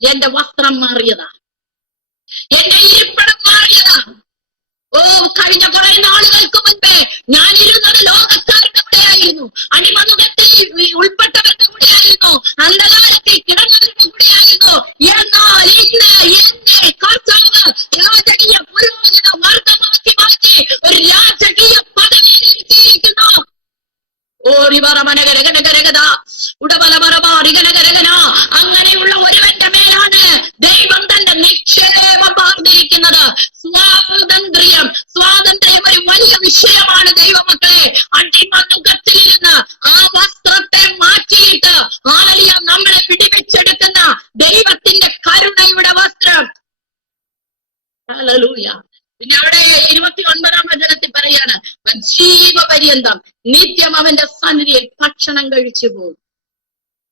എന്റെ വസ്ത്രം മാറിയതാ, എന്റെ ഇരിപ്പിടം മാറിയതാ? കഴിഞ്ഞ കുറെ നാളുകൾക്ക് മുൻപേ ഞാൻ ഇരുന്നത് ലോകക്കാരുടെ കൂടെയായിരുന്നു, അടിമനുഖത്തിൽ ഉൾപ്പെട്ടവരുടെ കൂടെയായിരുന്നു, അന്ധകാരത്തിൽ കിടന്നവരുടെ കൂടെയായിരുന്നു. എന്നാൽ ഇന്ന് എന്നെ കർത്താവ് രാജകീയ പുരോഹിത വർഗമാക്കി മാറ്റി ഒരു രാജകീയ പദവിയിൽ ഇരുത്തിയിരിക്കുന്നു. അങ്ങനെയുള്ള ഒരുവന്റെ മേലാണ് ദൈവം തന്റെ നിക്ഷേപം പാർന്നിരിക്കുന്നത്. സ്വാതന്ത്ര്യം ഒരു വലിയ വിഷയമാണ് ദൈവമക്കളെ. അടിമനുഖത്തിലിരുന്ന് ആ വസ്ത്രത്തെ മാറ്റിയിട്ട് നമ്മളെ പിടിവെച്ചെടുക്കുന്ന ദൈവത്തിന്റെ കരുണയുടെ വസ്ത്രം. ഹല്ലേലൂയ. പിന്നെ അവിടെ 29-ാം വചനത്തിൽ പറയാണ്, ജീവപര്യന്തം നിത്യം അവന്റെ സന്നിധിയിൽ ഭക്ഷണം കഴിച്ചു പോകും.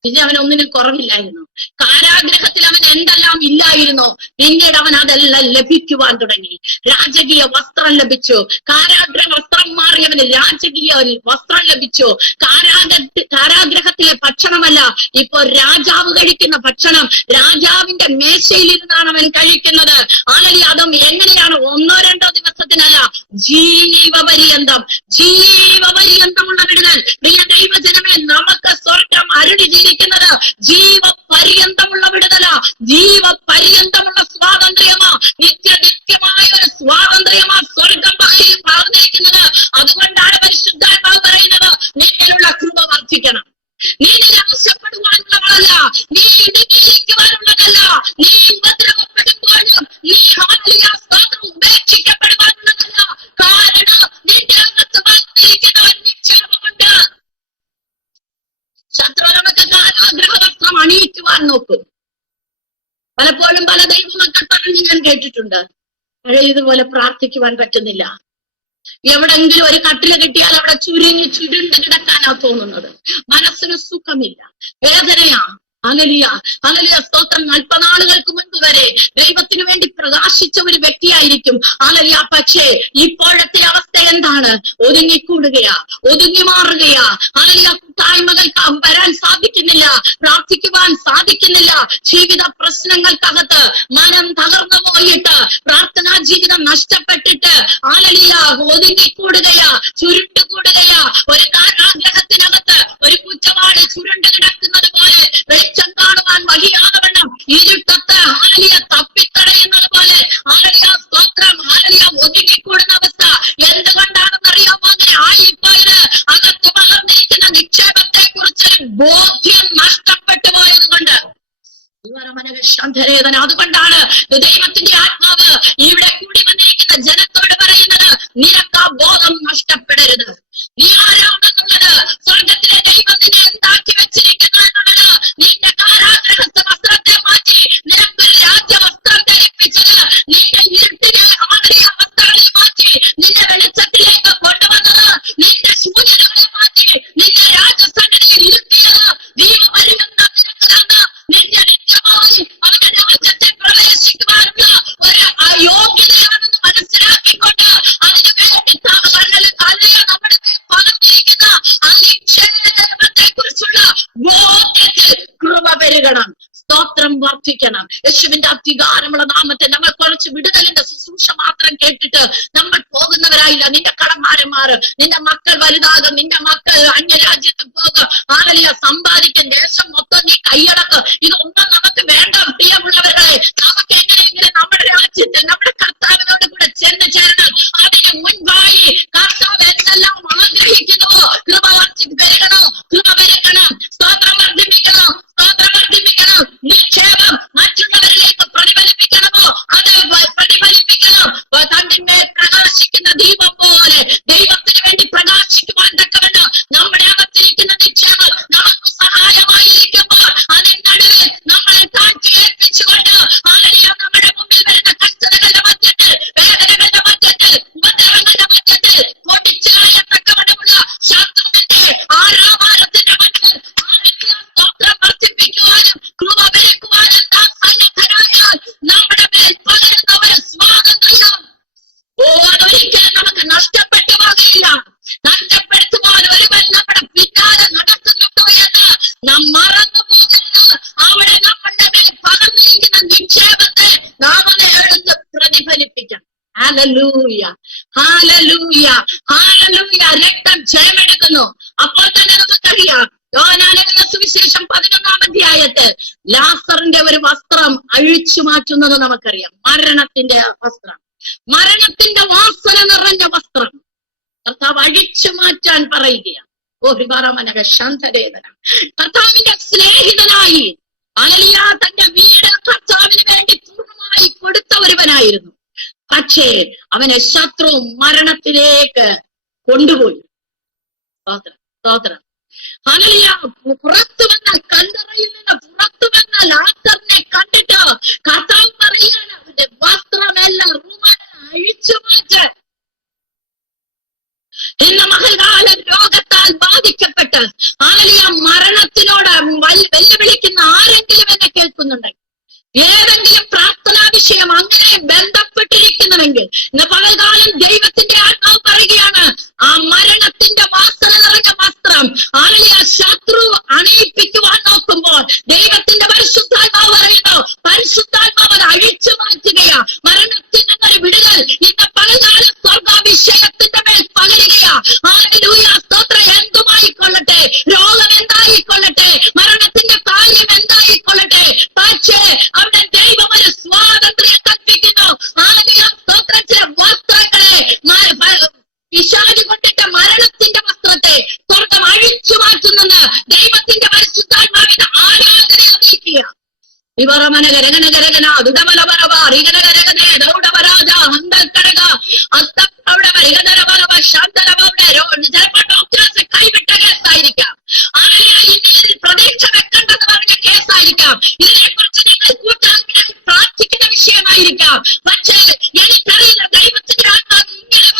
പിന്നെ അവൻ ഒന്നിനും കുറവില്ലായിരുന്നു. കാരാഗ്രഹത്തിൽ അവൻ എന്തെല്ലാം ഇല്ലായിരുന്നോ പിന്നീട് അവൻ അതെല്ലാം ലഭിക്കുവാൻ തുടങ്ങി. രാജകീയ വസ്ത്രം ലഭിച്ചു. കാരാഗ്രഹ വസ്ത്രം മാറിയവന് രാജകീയ വസ്ത്രം ലഭിച്ചു. കാരാഗ്രഹത്തിലെ ഭക്ഷണമല്ല ഇപ്പൊ രാജാവ് കഴിക്കുന്ന ഭക്ഷണം. രാജാവിന്റെ മേശയിൽ ഇരുന്നാണ് അവൻ കഴിക്കുന്നത്. ആണെങ്കിൽ അതും എങ്ങനെയാണ്? 1-2 ദിവസത്തിനല്ല, ജീവപര്യന്തമുള്ള വിടുതൽ. പ്രിയ ദൈവജനമേ, നമുക്ക് സ്വർഗം അരുളി ജീവിക്കുന്നത് ജീവപര്യന്തമുള്ള വിടുതല, ജീവപര്യന്തമുള്ള സ്വാതന്ത്ര്യമാ, നിത്യമായ ഒരു സ്വാതന്ത്ര്യമാ സ്വർഗം പറഞ്ഞിരിക്കുന്നത്. അതുകൊണ്ടാണ് പരിശുദ്ധാത്മാവ് പറയുന്നത്, നിന്നിലുള്ള കൃപ വർദ്ധിക്കണം. നീ നിരാശപ്പെടുവാനുള്ളതല്ല, നീ ഇടുങ്ങിയിരിക്കുവാനുള്ളതല്ല, നീ ഉപദ്രവപ്പെടുമ്പോഴും നീ ഉപേക്ഷിക്കപ്പെടുവാനുള്ളതല്ല. കാരണം നിന്റെ അകത്ത് വന്നിരിക്കുന്നവൻ നിശ്ചയമുണ്ട്. ശത്രു നമുക്ക് കാരാഗ്രഹവസ്ത്രം അണിയിക്കുവാൻ നോക്കും. പലപ്പോഴും പല ദൈവമക്കൾ പറഞ്ഞ് ഞാൻ കേട്ടിട്ടുണ്ട്, പഴയതുപോലെ പ്രാർത്ഥിക്കുവാൻ പറ്റുന്നില്ല. എവിടെങ്കിലും ഒരു കട്ടില് കിട്ടിയാൽ അവിടെ ചുരുണ്ട് കിടക്കാനാ തോന്നുന്നത്. മനസ്സിന് സുഖമില്ല, വേദനയാ. ഹല്ലേലൂയ, സ്തോത്രം. 40 നാളുകൾക്ക് മുൻപ് വരെ ദൈവത്തിന് വേണ്ടി പ്രകാശിച്ച ഒരു വ്യക്തിയായിരിക്കും. ഹല്ലേലൂയ. പക്ഷേ ഇപ്പോഴത്തെ അവസ്ഥ എന്താണ്? ഒതുങ്ങിക്കൂടുകയാ, ഒതുങ്ങി മാറുകയാ. ഹല്ലേലൂയ. കൂട്ടായ്മകൾക്ക് വരാൻ സാധിക്കുന്നില്ല, പ്രാർത്ഥിക്കുവാൻ സാധിക്കുന്നില്ല. ജീവിത പ്രശ്നങ്ങൾക്കകത്ത് മനം തകർന്നു പോയിട്ട്, പ്രാർത്ഥനാ ജീവിതം നഷ്ടപ്പെട്ടിട്ട് ഹല്ലേലൂയ ഒതുങ്ങിക്കൂടുകയാ, ചുരുണ്ടുകൂടുകയാ. ഒരു കാരാഗ്രഹത്തിനകത്ത് ഒരു കുറ്റവാളി ചുരുണ്ട് കിടക്കുന്നത് പോലെ, വെളിച്ചം കാണുവാൻ വഴിയാകണം ഇരുട്ടത്ത് ഹല്ലേലൂയ തപ്പിത്തടയുന്നത് പോലെ, ഹല്ലേലൂയ സ്തോത്രം, ഹല്ലേലൂയ ഒതുങ്ങിക്കൂടുന്ന അവസ്ഥ. എന്തുകൊണ്ടാണെന്ന് അറിയാമോ അങ്ങനെ ആയിപ്പോയത്? അകത്ത് വളർന്നിരിക്കുന്ന നിക്ഷേപത്തെ കുറിച്ച് ബോധ്യം നഷ്ടപ്പെട്ടു പോയതുകൊണ്ട് അതുകൊണ്ടാണ് ദൈവത്തിന്റെ ആത്മാവ് ഇവിടെ കൂടി വന്നിരിക്കുന്ന ജനത്തോട് പറയുന്നത്, നിനക്ക് ആ ബോധം നഷ്ടപ്പെടരുത്. നീ ആരാണെന്നുള്ളത്, സ്വർഗത്തിലെ ദൈവം നിന്നെ എന്താക്കി വെച്ചിരിക്കുന്നു എന്നുള്ളത്, നിന്റെ കാരാഗ്രഹസ്ഥ വസ്ത്രത്തെ മാറ്റി നിനക്ക് രാജ്യവസ്ത്രം ധരിപ്പിച്ചത്, നിന്റെ ഇരുട്ടിലെ ആദരിയ വസ്ത്രങ്ങളെ മാറ്റി നിന്റെ വെളിച്ചത്തിലേക്ക് കൊണ്ടുവന്നത്, നിന്റെ സൂചനകളെ മാറ്റി നിന്റെ രാജസന്നിധിയിൽ ഇരുത്തിയത്, ദൈവമരുമെന്ന നിന്റെ നിത്യമായി അവന്റെ രാജ്യത്തെ പ്രവേശിക്കുവാനുള്ള ഒരു അയോഗ്യതയാണെന്ന് മനസ്സിലാക്കിക്കൊണ്ട് അതിനു വേണ്ടി നമ്മുടെ പകർന്നിരിക്കുന്ന ആ നിക്ഷേപത്തെ കുറിച്ചുള്ള ബോധ്യത്തിൽ കൃപ പെരുകണം, സ്തോത്രം വർദ്ധിക്കണം. യേശുവിന്റെ അധികാരമുള്ള നാമത്തെ നമ്മൾ കുറച്ച് വിടുതലിന്റെ ശുശ്രൂഷ മാത്രം കേട്ടിട്ട് നമ്മൾ പോകുന്നവരായില്ല. നിന്റെ കടന്മാരന്മാർ, നിന്റെ മക്കൾ വലുതാകും, നിന്റെ മക്കൾ അന്യരാജ്യത്ത് പോകും, ആരല്ല സമ്പാദിക്കും, ദേശം മൊത്തം നീ കൈയടക്കും. ഇതൊന്നും നമുക്ക് വേണ്ട പ്രിയമുള്ളവരെ. നമുക്ക് എങ്ങനെയെങ്കിലും നമ്മുടെ രാജ്യത്തിൽ നമ്മുടെ കർത്താവിനോട് കൂടെ ചെന്ന് ചേരണം. അതിന് മുൻപായി കർത്താവ് എന്തെല്ലാം ആഗ്രഹിക്കുന്നുവോ കൃപ പെരുകണോ, കൃപ പെരുകണം, സ്തോത്രം വർദ്ധിപ്പിക്കണം, സ്തോത്രം വർദ്ധിപ്പിക്കണം. നിക്ഷേപം മറ്റുള്ളവരിലേക്ക് പ്രതിഫലിപ്പിക്കണമോ അത് പ്രതിഫലിപ്പിക്കണം. തന്നിന്മേൽ പ്രകാശിക്കുന്ന ദീപം പോലെ ദൈവത്തിന് വേണ്ടി പ്രകാശിക്കുവാൻ തക്കവണ്ണം നമ്മുടെ അകത്തിരിക്കുന്ന നിക്ഷേപം നമുക്ക് സഹായമായിരിക്കുമ്പോൾ അതിനടുവിൽ നമ്മളെ താഴ്ത്തി ഏൽപ്പിച്ചുകൊണ്ട് നമ്മുടെ മുമ്പിൽ വരുന്ന കഷ്ടതകളുടെ മധ്യത്തിൽ, വേദനകളുടെ മധ്യത്തിൽ, ഉപദ്രവങ്ങളുടെ മധ്യത്തിൽ പൊടിച്ചു കളയത്തക്കവണ്ണമുള്ള ശത്രുവിന്റെ ആരാമാനത്തിന്റെ മണ്ണിൽ സ്തോത്രം വർദ്ധിപ്പിക്കുവാനും കൃപ പെരുക്കുവാനും നാം സന്നദ്ധരായാൽ നമ്മുടെ മേൽ പകരുന്ന ഒരു സ്വാതന്ത്ര്യം ഒരിക്കലും നമുക്ക് നഷ്ടപ്പെട്ടു പോകയില്ല. നഷ്ടപ്പെടുത്തുവാൻ ഒരുവൻ നമ്മുടെ പിന്നാലെ നടക്കുന്നുണ്ടോ എന്ന് നാം മറന്നു പോകരുത്. അവിടെ നമ്മുടെ മേൽ പകർന്നിരിക്കുന്ന നിക്ഷേപത്തെ നാം ഒന്ന് എടുത്ത് പ്രതിഫലിപ്പിക്കാം. Hallelujah, hallelujah, hallelujah. രക്തം ജയമെടുക്കുന്നു. അപ്പോൾ തന്നെ നമുക്കറിയാം യോഹന്നാന്റെ സുവിശേഷം 11-ാം അധ്യായത്തിൽ ലാസറിന്റെ ഒരു വസ്ത്രം അഴിച്ചു മാറ്റുന്നത് നമുക്കറിയാം. മരണത്തിന്റെ വസ്ത്രം, മരണത്തിന്റെ വാസന നിറഞ്ഞ വസ്ത്രം കർത്താവ് അഴിച്ചു മാറ്റാൻ പറയുകയാണ്. കർത്താവിന്റെ സ്നേഹിതനായി അലിയ തന്റെ വീട് കർത്താവിന് വേണ്ടി പൂർണ്ണമായി കൊടുത്ത ഒരുവനായിരുന്നു. പക്ഷേ അവനെ ശത്രു മരണത്തിലേക്ക് കൊണ്ടുപോയി. സ്തോത്രം. ഹല്ലേലൂയ. പുറത്തു വന്ന കല്ലറയിൽ നിന്ന് പുറത്തു വന്ന ലാസറിനെ കണ്ടിട്ട് കർത്താവ് പറയാണ്, അവന്റെ വസ്ത്രമെല്ലാം അഴിച്ചു മാറ്റാൻ. ഇന്ന് മകൾകാലം രോഗത്താൽ ബാധിക്കപ്പെട്ട് മരണത്തിനോട് വെല്ലുവിളിക്കുന്ന ആരെങ്കിലും എന്നെ കേൾക്കുന്നുണ്ടെങ്കിൽ, ഏതെങ്കിലും പ്രാർത്ഥനാ വിഷയം അങ്ങനെ ബന്ധപ്പെട്ടിരിക്കുന്നുവെങ്കിൽ ഇന്ന് പകൽകാലം ദൈവത്തിന്റെ ആത്മാവ് പറയുകയാണ്, ആ മരണത്തിന്റെ വാസന നിറഞ്ഞ വസ്ത്രം ശത്രു അണിയിപ്പിക്കുവാൻ നോക്കുമ്പോൾ ദൈവത്തിന്റെ പരിശുദ്ധാത്മാവ് പറയുന്നു, പരിശുദ്ധാത്മാവ് അത് അഴിച്ചു മാറ്റുകയാ. മരണത്തിൽ നിന്നൊരു വിടുതൽ ഇന്ന് പകൽകാലം സ്വർഗാഭിഷേകത്തിന്റെ മേൽ പകരുകയാ. ഹല്ലേലൂയ, സ്തോത്രം. എന്തുമായിക്കൊള്ളട്ടെ, രോഗം എന്തായിക്കൊള്ളട്ടെ, മരണത്തിന്റെ കാര്യം എന്തായിക്കൊള്ളട്ടെ, പക്ഷേ അവിടെ ദൈവം ഒരു സ്വാതന്ത്ര്യം കൽപ്പിക്കുന്നു. ഹല്ലേലൂയ, സ്തോത്രം. ചില വസ്ത്രങ്ങളെ പിശാച് കൊണ്ടിട്ട മരണത്തിന്റെ വസ്ത്രത്തെ സ്വർഗം അഴിച്ചു മാറ്റുന്നെന്ന് ദൈവത്തിന്റെ പരിശുദ്ധാത്മാവിന്റെ ആരാധന അറിയിക്കുക. കൈവിട്ട കേസായിരിക്കാം, പ്രതീക്ഷ വെക്കേണ്ടെന്ന് പറഞ്ഞ കേസായിരിക്കാം, ഇതിനെക്കുറിച്ച് നിങ്ങൾ കൂട്ടായ്മയായി പ്രാർത്ഥിക്കുന്ന വിഷയമായിരിക്കാം. പക്ഷേ എനിക്കറിയില്ല, ദൈവത്തിന്റെ ആത്മാവ് ഇങ്ങനെ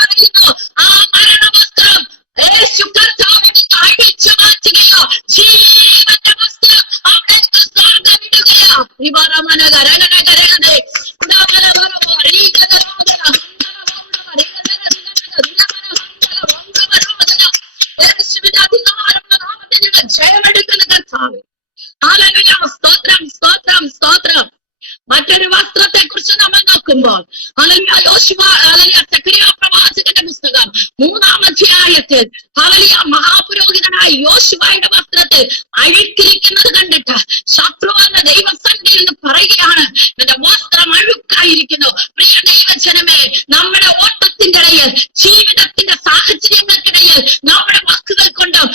പറയുന്നു, ആ മരണവസ്ത്രം യേശു കർത്താവിനെ അഴിച്ചു മാറ്റുകയോ ജീവന്റെ വസ്ത്രം അവിടെ സ്വർഗ്ഗമിടുകയോ. ജയമെടുക്കുന്ന കർത്താവ്. ഹല്ലേലൂയ, സ്തോത്രം, സ്തോത്രം, സ്തോത്രം. മറ്റൊരു വസ്ത്രത്തെ കുറിച്ച് നമ്മൾ നോക്കുമ്പോൾ സഖറിയ പ്രവാചകന്റെ പുസ്തകം 3-ാം അധ്യായത്തിൽ മഹാപുരോഹിതനായ യോശുവയുടെ വസ്ത്രത്തിൽ അഴുക്കിരിക്കുന്നത് കണ്ടിട്ട് ശത്രു എന്ന ദൈവസന്നിധിയിൽ നിന്ന് പറയുകയാണ്, എന്റെ വസ്ത്രം അഴുക്കായിരിക്കുന്നു. പ്രിയ ദൈവജനമേ, നമ്മുടെ ഓട്ടത്തിന്റെ ഇടയിൽ, ജീവിതത്തിന്റെ സാഹചര്യങ്ങൾക്കിടയിൽ നമ്മുടെ വാക്കുകൾ കൊണ്ടും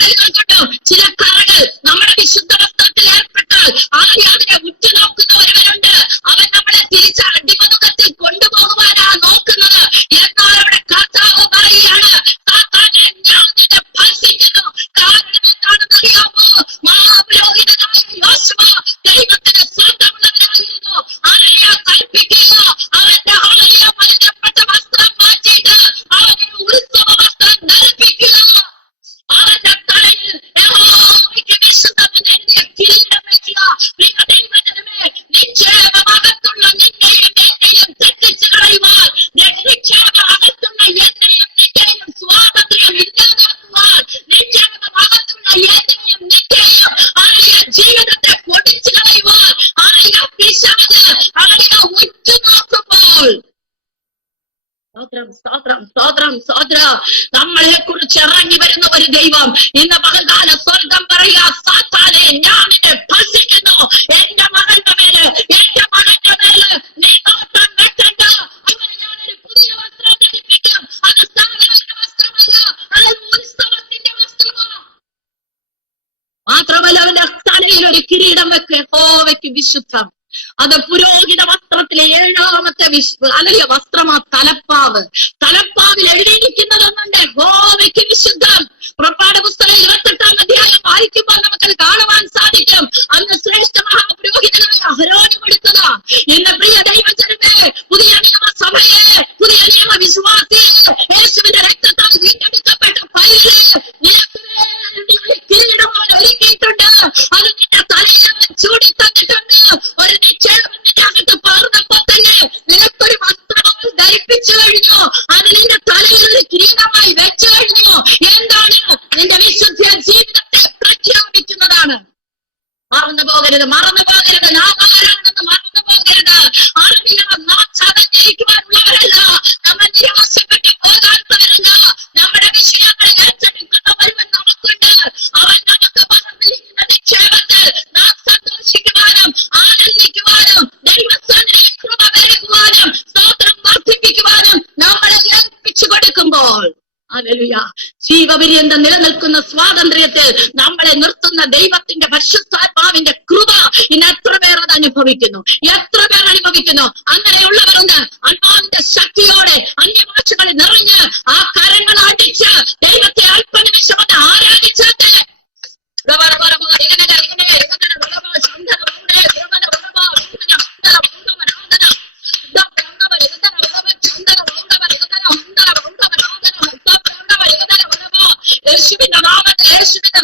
ഇടപെടലുകൾ കൊണ്ടും ചില കറകൾ നമ്മുടെ വിശുദ്ധ വസ്ത്രത്തിൽ ഏർപ്പെട്ടാൽ അതിനെ ഉറ്റുനോക്കുന്ന ഒരുവനുണ്ട്. അവൻ നമ്മളെ തിരിച്ച് അടിമമുഖത്തിൽ കൊണ്ടുപോകുവാനാ നോക്കുന്നത്. എന്നാൽ അവിടെ കർത്താവ് പറയുകയാണ്, സാത്താനെ ഞാൻ നിന്നെ ഭർഷിക്കുന്നു. കാരണം എന്താണെന്ന് അറിയാമോ? മഹാപുരോഹിതനായ യോശുവ ദൈവത്തിന് സ്വന്തമുള്ളവരായിരുന്നു. ഹല്ലേലൂയ കൽപ്പിക്കുക, അവന്റെ ഹല്ലേലൂയ മലിനപ്പെട്ട വസ്ത്രം മാറ്റിയിട്ട് അവനൊരു ഉത്സവ വസ്ത്രം ധരിപ്പിക്കുക. അവന്റെ തലയിൽ യഹോവയ്ക്ക് വിശുദ്ധമെന്നെഴുതിയ കിരീടം വയ്ക്കുക. പ്രിയ ദൈവജനമേ, നിക്ഷേപമകത്തുള്ള നിന്നെയും എന്നെയും തെറ്റിച്ച് കളയുവാൻ, നിക്ഷേപമകത്തുള്ള എന്നെയും നിന്റെയും സ്വാതന്ത്ര്യം ഇല്ലാതാക്കുവാൻ, നിക്ഷേപമകത്തുള്ള എന്നെയും നിന്റെയും ആയ ജീവിതത്തെ പൊടിച്ചു കളയുവാൻ ആയ പിശാച് ആയ ഉറ്റുനോക്കുമ്പോൾ നമ്മളെ കുറിച്ച് ഇറങ്ങി വരുന്ന ഒരു ദൈവം ഇന്ന് പകൽക്കാല സ്വർഗം പറയുക, സാത്താനെ ഞാൻ നിന്നെ ഭർഷിക്കുന്നു. എന്റെ മകന്റെ മേല്, എന്റെ മകന്റെ മേല് നീ നോട്ടം വെക്കണ്ട. അവന് ഞാനൊരു പുതിയ വസ്ത്രം ധരിപ്പിക്കും. അത് സാധാരണ വസ്ത്രമല്ല, അത് ഉത്സവത്തിന്റെ വസ്ത്രമാണ്. മാത്രമല്ല അവന്റെ തലയിൽ ഒരു കിരീടം വെക്ക്. യഹോവയ്ക്ക് വിശുദ്ധം. അത് പുരോഹിത വസ്ത്രത്തിലെ 7ാമത്തെ അല്ലെങ്കിൽ വസ്ത്രമാ തലപ്പാവ്. തലപ്പാവിൽ എഴുതിയിരിക്കുന്നതൊന്നുണ്ട്, യഹോവയ്ക്ക് വിശുദ്ധം. പുറപ്പാട് പുസ്തകം 28-ാം അധ്യായം വായിക്കുമ്പോൾ നമുക്കത് കാണുവാൻ സാധിക്കും. അന്ന് ശ്രേഷ്ഠ മഹാപുരോഹിതനായ അഹരോന് കൊടുത്തത്. ഇന്ന് പ്രിയ ദൈവജനമേ, പുതിയ നിയമസഭയെ, പുതിയ നിയമ വിശ്വാസിയെ, യേശുവിന്റെ രക്തത്താൽ വീണ്ടെടുക്കപ്പെട്ട പൈതലെ നിനക്ക് വേണ്ടി ഒരു കിരീടം ഒരുക്കിയിട്ടുണ്ട്. അത് നിന്റെ തലയിൽ ചൂടി തന്നിട്ടുണ്ട്. ഒരു നിക്ഷേപം നിന്റെ അകത്ത് പകർന്നപ്പോ തന്നെ നിനക്കൊരു വസ്ത്രം ധരിപ്പിച്ചു കഴിഞ്ഞു. അത് നിന്റെ തലയിൽ ഒരു കിരീടമായി വെച്ചു കഴിഞ്ഞു. എന്താണ്? നിന്റെ വിശുദ്ധ ജീവിതത്തെ പ്രഖ്യാപിക്കുന്നതാണ്. മറന്നു പോകരുത്, മറന്നു പോകരുത്. നാം ആരാണെന്ന് മറന്നു പോകരുത്. അറിവില്ലാതെ നാം ചതഞ്ഞിരിക്കുവാനുള്ളവരല്ല. നമ്മൾ നിരാശപ്പെട്ടു പോകാത്തവരല്ല. നമ്മുടെ വിഷയങ്ങളെ ഏറ്റെടുക്കുന്നവരും നമുക്കുണ്ട്. അവൻ നമുക്ക് പകർന്നിരിക്കുന്ന നിക്ഷേപത്തിൽ നാം സന്തോഷിക്കുവാനും ആനന്ദിക്കുവാനും ദൈവസന്നിധിയിൽ കൃപ പെരുകുവാനും സ്തോത്രം വർദ്ധിപ്പിക്കുവാനും നമ്മളെ ഏൽപ്പിച്ചു കൊടുക്കുമ്പോൾ ഹല്ലേലൂയ ജീവപര്യന്തം നിലനിൽക്കുന്ന സ്വാതന്ത്ര്യത്തിൽ നമ്മളെ നിർത്തുന്ന ദൈവത്തിന്റെ പരിശുദ്ധാത്മാവിന്റെ കൃപ ഇന്ന് എത്ര പേർ അത് അനുഭവിക്കുന്നു, എത്ര പേർ അനുഭവിക്കുന്നു. അങ്ങനെയുള്ളവരുണ്ട്. ആത്മാവിന്റെ ശക്തിയോടെ അന്യഭാഷകളിൽ നിറഞ്ഞ് ആ കരങ്ങൾ അടിച്ച് ദൈവത്തെ അല്പനിമിഷം കൊണ്ട് ആരാധിച്ചാട്ടെ. യേശുവിന്റെ